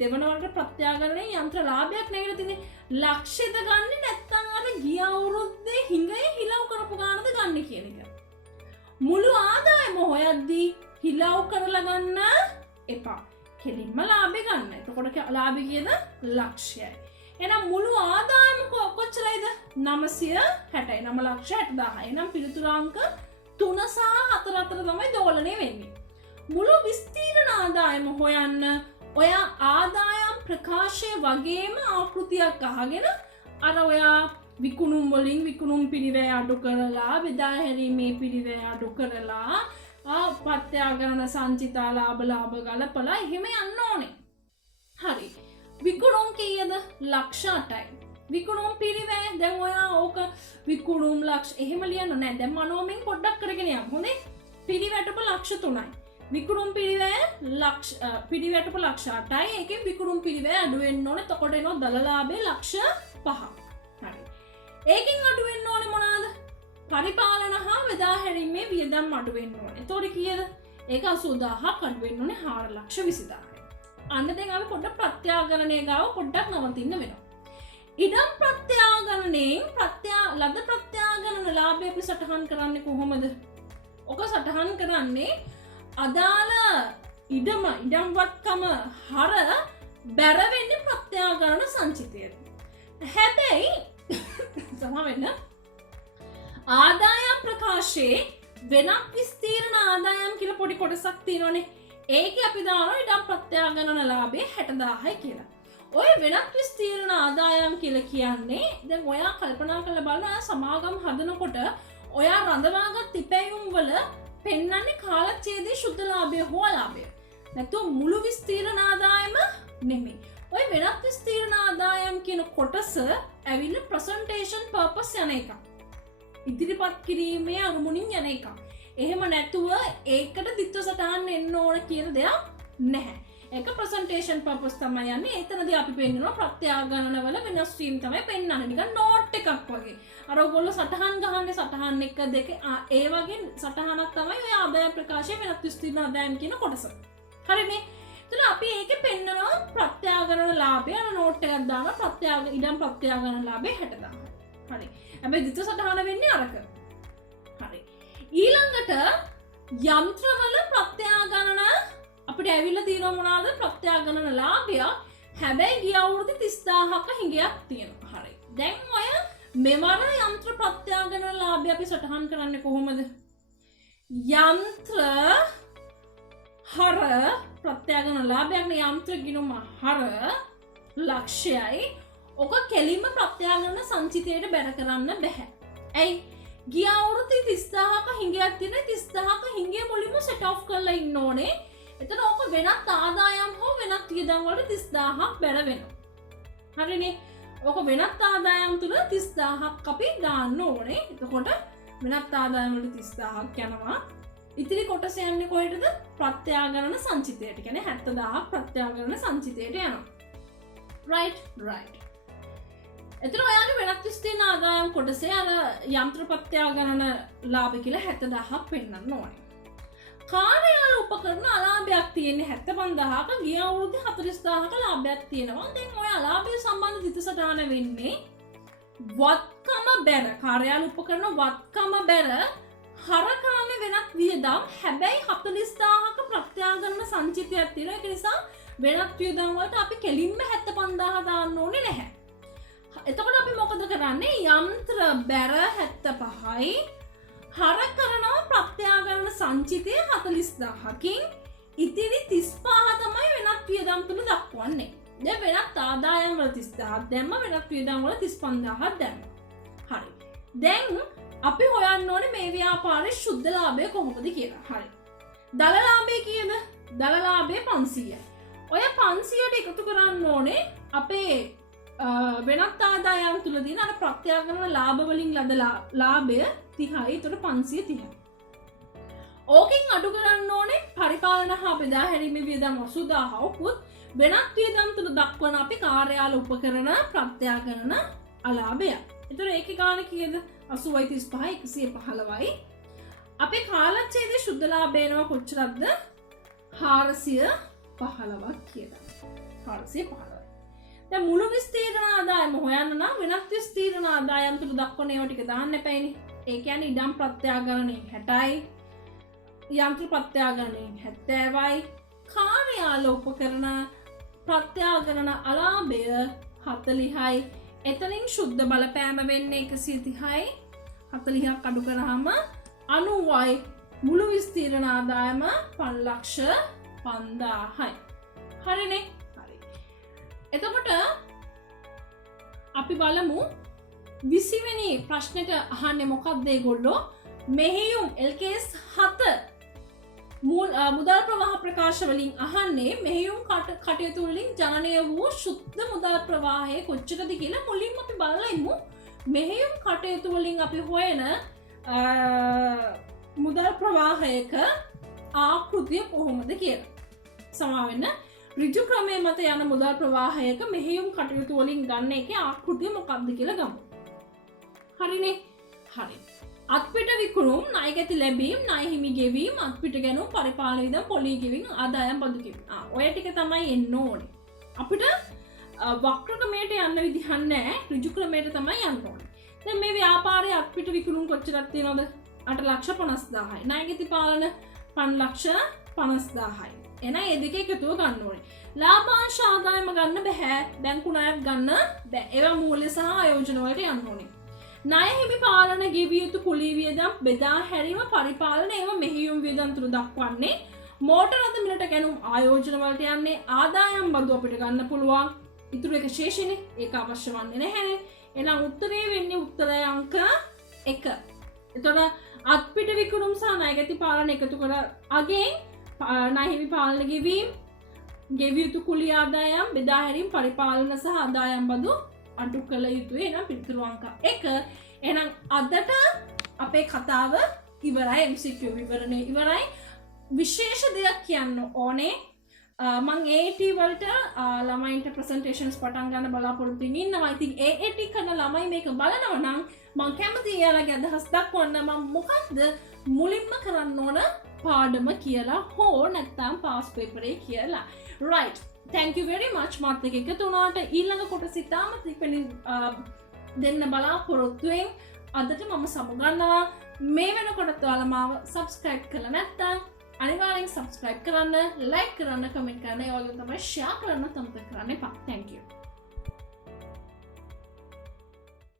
දෙවන වරට ප්‍රත්‍යාගණනේ යන්ත්‍ර ලාභයක් නැගලා තින්නේ ලක්ෂෙද ගන්නෙ නැත්නම් අර ගිය අවුරුද්දේ හිඟේ හිලව් කරපු ගානද ගන්න කියන එක. මුළු ආදායම හොයද්දී හිලව් කරලා ගන්න එපා. කෙලින්ම ලාභේ ගන්න. එතකොට ලාභය කියන ලක්ෂයයි. එහෙනම් මුළු ආදායම කොච්චරයිද? 960යි. 9,60,000. එහෙනම් පිළිතුරාංක 3 සහ 4 අතර තමයි දෝලණය වෙන්නේ. මුළු විස්තීර්ණ ආදායම හොයන්න ඔයා ආදායම් ප්‍රකාශය වගේම ආකෘතියක් අහගෙන අර ඔයා විකුණුම් වලින් විකුණුම් පිරිවැය අඩු කරලා බෙදා හැරීමේ පිරිවැය අඩු කරලා ප්‍රත්‍යාගණන සංචිතා ලාභ ගලපලා එහෙම යන්න ඕනේ. හරි. විකුණුම් කීයද? ලක්ෂ 8යි. විකුණුම් පිරිවැය දැන් ඔයා ඕක විකුණුම් ලක්ෂ එහෙම ලියන්න නෑ. දැන් මනෝමෙන් පොඩ්ඩක් කරගෙන යමු. හොඳේ. පිරිවැටපු ලක්ෂ 3යි. විකුණුම් පිරිවැය පිරිවැටපු ලක්ෂ 8යි. ඒකෙන් විකුණුම් පිරිවැය අඩු වෙන්න ඕනේ. එතකොට එනවා දල ලාභේ ලක්ෂ 5ක්. හරි. ඒකෙන් අඩු වෙන්න ඕනේ මොනවාද? පරිපාලන හා බෙදා හැරීමේ වියදම් අඩු වෙන්න ඕනේ. එතකොට කීයද? ඒක 80000ක් අඩු වෙන්න ඕනේ 4,20,000. අන්න දැන් අපි පොඩ්ඩක් ප්‍රත්‍යාගණනය ගාව පොඩ්ඩක් නවතින්න වෙනවා. ඉඩම් ප්‍රත්‍යාගණනයෙන් ලද ප්‍රත්‍යාගණන ලාභය අපි සටහන් කරන්නේ කොහොමද? ඔක සටහන් කරන්නේ අදාළ ඉඩම්වත්කම හර බැර වෙන්නේ ප්‍රත්‍යාගණන සංචිතයට. හැබැයි සමා වෙන්න. ආදායම් ප්‍රකාශයේ වෙනත් විස්තීර්ණ ආදායම් කියලා පොඩි කොටසක් තියෙනවනේ. ඒකේ අපි දානවා ඉඩම් ප්‍රත්‍යාගමන ලාභය 60000යි කියලා. ඔය වෙනත් විස්තීර්ණ ආදායම් කියලා කියන්නේ දැන් ඔයා කල්පනා කරලා බලන්න ඔයා සමාගම් හදනකොට ඔයා රඳවාගත් ඉපැයුම් වල පෙන්වන්නේ කාලච්ඡේදයේ ශුද්ධ ලාභය හෝ අලාභය. නැත්නම් මුළු විස්තීර්ණ ආදායම නෙමෙයි. ඔය වෙනත් විස්තීර්ණ ආදායම් කියන කොටස ඇවිල්ලා ප්‍රසන්ටේෂන් පර්පස් යන එක. ඉදිරිපත් කිරීමේ අරමුණින් යන එක. එහෙම නැතුව ඒකට දිත්ව සටහන් එන්න ඕන කියන දෙයක් නැහැ. ඒක ප්‍රසන්ටේෂන් පර්පස් තමයි යන්නේ. එතනදී අපි පෙන්නනවා ප්‍රත්‍යාගණන වල වෙනස් වීම තමයි පෙන්වන්නේ. නිකන් නෝට් එකක් වගේ. අර ඔයගොල්ලෝ සටහන් ගහන්නේ සටහන් 1 2 ඒ වගේ සටහනක් තමයි ඔය ආදාය ප්‍රකාශයේ වෙනත් විස්තීර්ණ ආදායම් කියන කොටස. හරිනේ. එතන අපි ඒකේ පෙන්නනවා ප්‍රත්‍යාගණන ලාභය අර නෝට් එකක් දානවා ඉඩම් ප්‍රත්‍යාගණන ලාභය 60000. හරි. හැබැයි දිත්ව සටහන වෙන්නේ අරක. හරි. ඊළඟට යන්ත්‍රවල ප්‍රත්‍යාගණන අපිට ඇවිල්ලා තියෙනවා මොනවාද ප්‍රත්‍යාගණන ලාභය. හැබැයි ගිය අවුරුදු 30000ක හිඟයක් තියෙනවා. හරි. දැන් ඔය මෙවර යන්ත්‍ර ප්‍රත්‍යාගණන ලාභය අපි සටහන් කරන්නේ කොහොමද? යන්ත්‍ර හර ප්‍රත්‍යාගණන ලාභයක් නේ යන්ත්‍ර ගිණුම හර ලක්ෂයයි. ඔක කෙලින්ම ප්‍රත්‍යාගණන සංචිතයට බැර කරන්න බෑ. ඇයි? ගිය අවුරුදු 30000ක හිඟයක් තියෙන 30000ක හිඟේ මුලින්ම සෙට් ඔෆ් කරලා ඉන්න ඕනේ. එතන ඔක වෙනත් ආදායම් හෝ වෙනත් වියදම් වලට 30000ක් බැර වෙනවා. හරිනේ. ඔක වෙනත් ආදායම් තුල 30000ක් අපි දාන්න ඕනේ. එතකොට වෙනත් ආදායම් වලට 30000ක් යනවා. ඉතිරි කොටස යන්නේ කොහෙටද? ප්‍රත්‍යාගණන සංචිතයට. කියන්නේ 70000ක් ප්‍රත්‍යාගණන සංචිතයට යනවා. right. එතන ඔයාගේ වෙනත් විස්තීර්ණ ආදායම් කොටසේ අර යන්ත්‍ර ප්‍රත්‍යාගණන ලාභ කියලා 70000ක් පෙන්නන්න ඕනේ. කාර්යාල උපකරණ අලාභයක් තියෙන්නේ 75000ක ගිය අවුරුද්ද 40000ක ලාභයක් තියෙනවා. දැන් ඔය අලාභය සම්බන්ධ දිත්ව සටහන වෙන්නේ වත්කම බැර කාර්යාල උපකරණ වත්කම බැර හර කරන්නේ වෙනත් වියදම්. හැබැයි 40000ක ප්‍රත්‍යාගණන සංචිතයක් තියෙනවා. ඒක නිසා වෙනත් වියදම් වලට අපි කෙලින්ම 75000 දාන්න ඕනේ නැහැ. එතකොට අපි මොකද කරන්නේ? යන්ත්‍ර බැර 75යි හර කරනවා ප්‍රත්‍යාගණන සංචිතය 40000කින් ඉතිරි 35 තමයි වෙනත් වියදම් තුල දක්වන්නේ. දැන් වෙනත් ආදායම් වල 30000ක් දැම්ම වෙනත් වියදම් වල 35000ක් දැම්ම. හරි. දැන් අපි හොයන්න ඕනේ මේ ව්‍යාපාරයේ ශුද්ධ ලාභය කොහොමද කියලා. හරි. දල ලාභය කීයද? දල ලාභය 500යි. ඔය 500ට එකතු කරන්න ඕනේ අපේ වෙනත් ආදායම් තුලදී අර ප්‍රත්‍යාගණන ලාභ වලින් ලද ලාභය 30යි. ඒතර 530යි. ඕකෙන් අඩු කරන්න ඕනේ පරිපාලන හා බෙදා හැරීමේ වියදම් 80000 උකුත් වෙනත් වියදම් තුල දක්වන අපි කාර්යාල උපකරණ ප්‍රත්‍යාගණන අලාභය. ඒතර ඒකේ ගාණ කීයද? 80යි 35යි 115යි. අපේ කාලච්ඡේදයේ ශුද්ධ ලාභය එනවා කොච්චරද? 415ක් කියලා. 415. දැන් මුළු විස්තීර්ණ ආදායම හොයන්න නම් වෙනත් විස්තීර්ණ ආදායම් තුල දක්වන ඒවා ටික දාන්න එපායිනේ. ඒ කියන්නේ ඉඩම් ප්‍රත්‍යාගණනයෙන් 60යි, යන්ත්‍ර ප්‍රත්‍යාගණනයෙන් 70යි, කාර්යාල උපකරණ ප්‍රත්‍යාගණන අලාභය 40යි. එතනින් ශුද්ධ බලපෑම වෙන්නේ 130යි. 40ක් අඩු කරාම 90යි. මුළු විස්තීර්ණ ආදායම 5,50,000යි. හරිනේ. එතකොට අපි බලමු 20 වෙනි ප්‍රශ්නෙට අහන්නේ මොකක්ද ඒගොල්ලෝ? මෙහෙයුම් LKS 7 මුදල් ප්‍රවාහ ප්‍රකාශ වලින් අහන්නේ මෙහෙයුම් කටයුතු වලින් ජනනය වූ ශුද්ධ මුදල් ප්‍රවාහය කොච්චරද කියලා මුලින්ම අපි බලලා ඉමු. මෙහෙයුම් කටයුතු වලින් අපි හොයන මුදල් ප්‍රවාහයක ආකෘතිය කොහොමද කියලා. සමාවෙන්න ඍජු ක්‍රමයේ මත යන මුදල් ප්‍රවාහයක මෙහෙයුම් කටයුතු වලින් ගන්න එකේ ආකෘතිය මොකක්ද කියලා ගමු. හරිනේ. හරි. අත්පිට විකුණුම්, ණය ගැති ලැබීම්, ණය හිමි ගෙවීම්, අත්පිට ගැනුම්, පරිපාලන වියදම්, පොලී ගෙවීම්, ආදායම් බදු ගෙවීම්. ඔය ටික තමයි එන්න ඕනේ. අපිට වක්‍ර ක්‍රමයට යන්න විදිහක් නැහැ. ඍජු ක්‍රමයට තමයි යන්න ඕනේ. දැන් මේ ව්‍යාපාරයේ අත්පිට විකුණුම් කොච්චරක් තියෙනවද? 8,50,000යි. ණය ගැති පාලන 5,50,000යි. එන ඒ දෙක එකතුව ගන්න ඕනේ. ලාභාංශ ආදායම ගන්න බෑ. බැංකු ණයක් ගන්න බෑ. ඒවා මූල්‍ය සහ ආයෝජන වලට යන්න ඕනේ. ණය හිමි පාලන ගෙවිය යුතු කුලී වියදම් බෙදා හැරීම පරිපාලන ඒවා මෙහෙයුම් වියදම් තුන දක්වන්නේ මෝටර රථ මිලට ගැනුම් ආයෝජන වලට යන්නේ ආදායම් බදු අපිට ගන්න පුළුවන් ඉතුරු එක ශේෂනේ ඒක අවශ්‍ය වන්නේ නැහැනේ එහෙනම් උත්තරේ වෙන්නේ උත්තරය අංක 1 එතකොට අත්පිට විකුණුම් සහ ණයගැති පාලන එකතු කර අගෙන් ණය හිමි පාලන ගෙවීම ගෙවිය යුතු කුලී ආදායම් බෙදා හැරීම පරිපාලන සහ ආදායම් බදු අඩු කළ යුතුයි එහෙනම් පිළිතුරු අංක 1 එහෙනම් අදට අපේ කතාව ඉවරයි MCQ විවරණය ඉවරයි විශේෂ දෙයක් කියන්න ඕනේ මං AAT වලට ළමයින්ට ප්‍රසන්ටේෂන්ස් පටන් ගන්න බලාපොරොත්තු ඉන්නවා. ඉතින් AAT කරන ළමයි මේක බලනවා නම් මං කැමතියි එයාලගේ අදහස් දක්වන්න මම මොකක්ද මුලින්ම කරන්න ඕන පාඩම කියලා හෝ නැත්නම් පාස් පේපරේ කියලා. right thank you very much මාත් එක්ක එකතු වුණාට ඊළඟ කොටස ඉතාමත් ඉක්මනින් දෙන්න බලාපොරොත්තුෙන් අදට මම සමුගන්නවා මේ වෙනකොට ඔයාලා මාව subscribe කරලා නැත්නම් අනිවාර්යෙන් subscribe කරන්න like කරන්න comment කරන්න ඒ වගේම තමයි share කරන්න අමතක කරන්න එපා thank you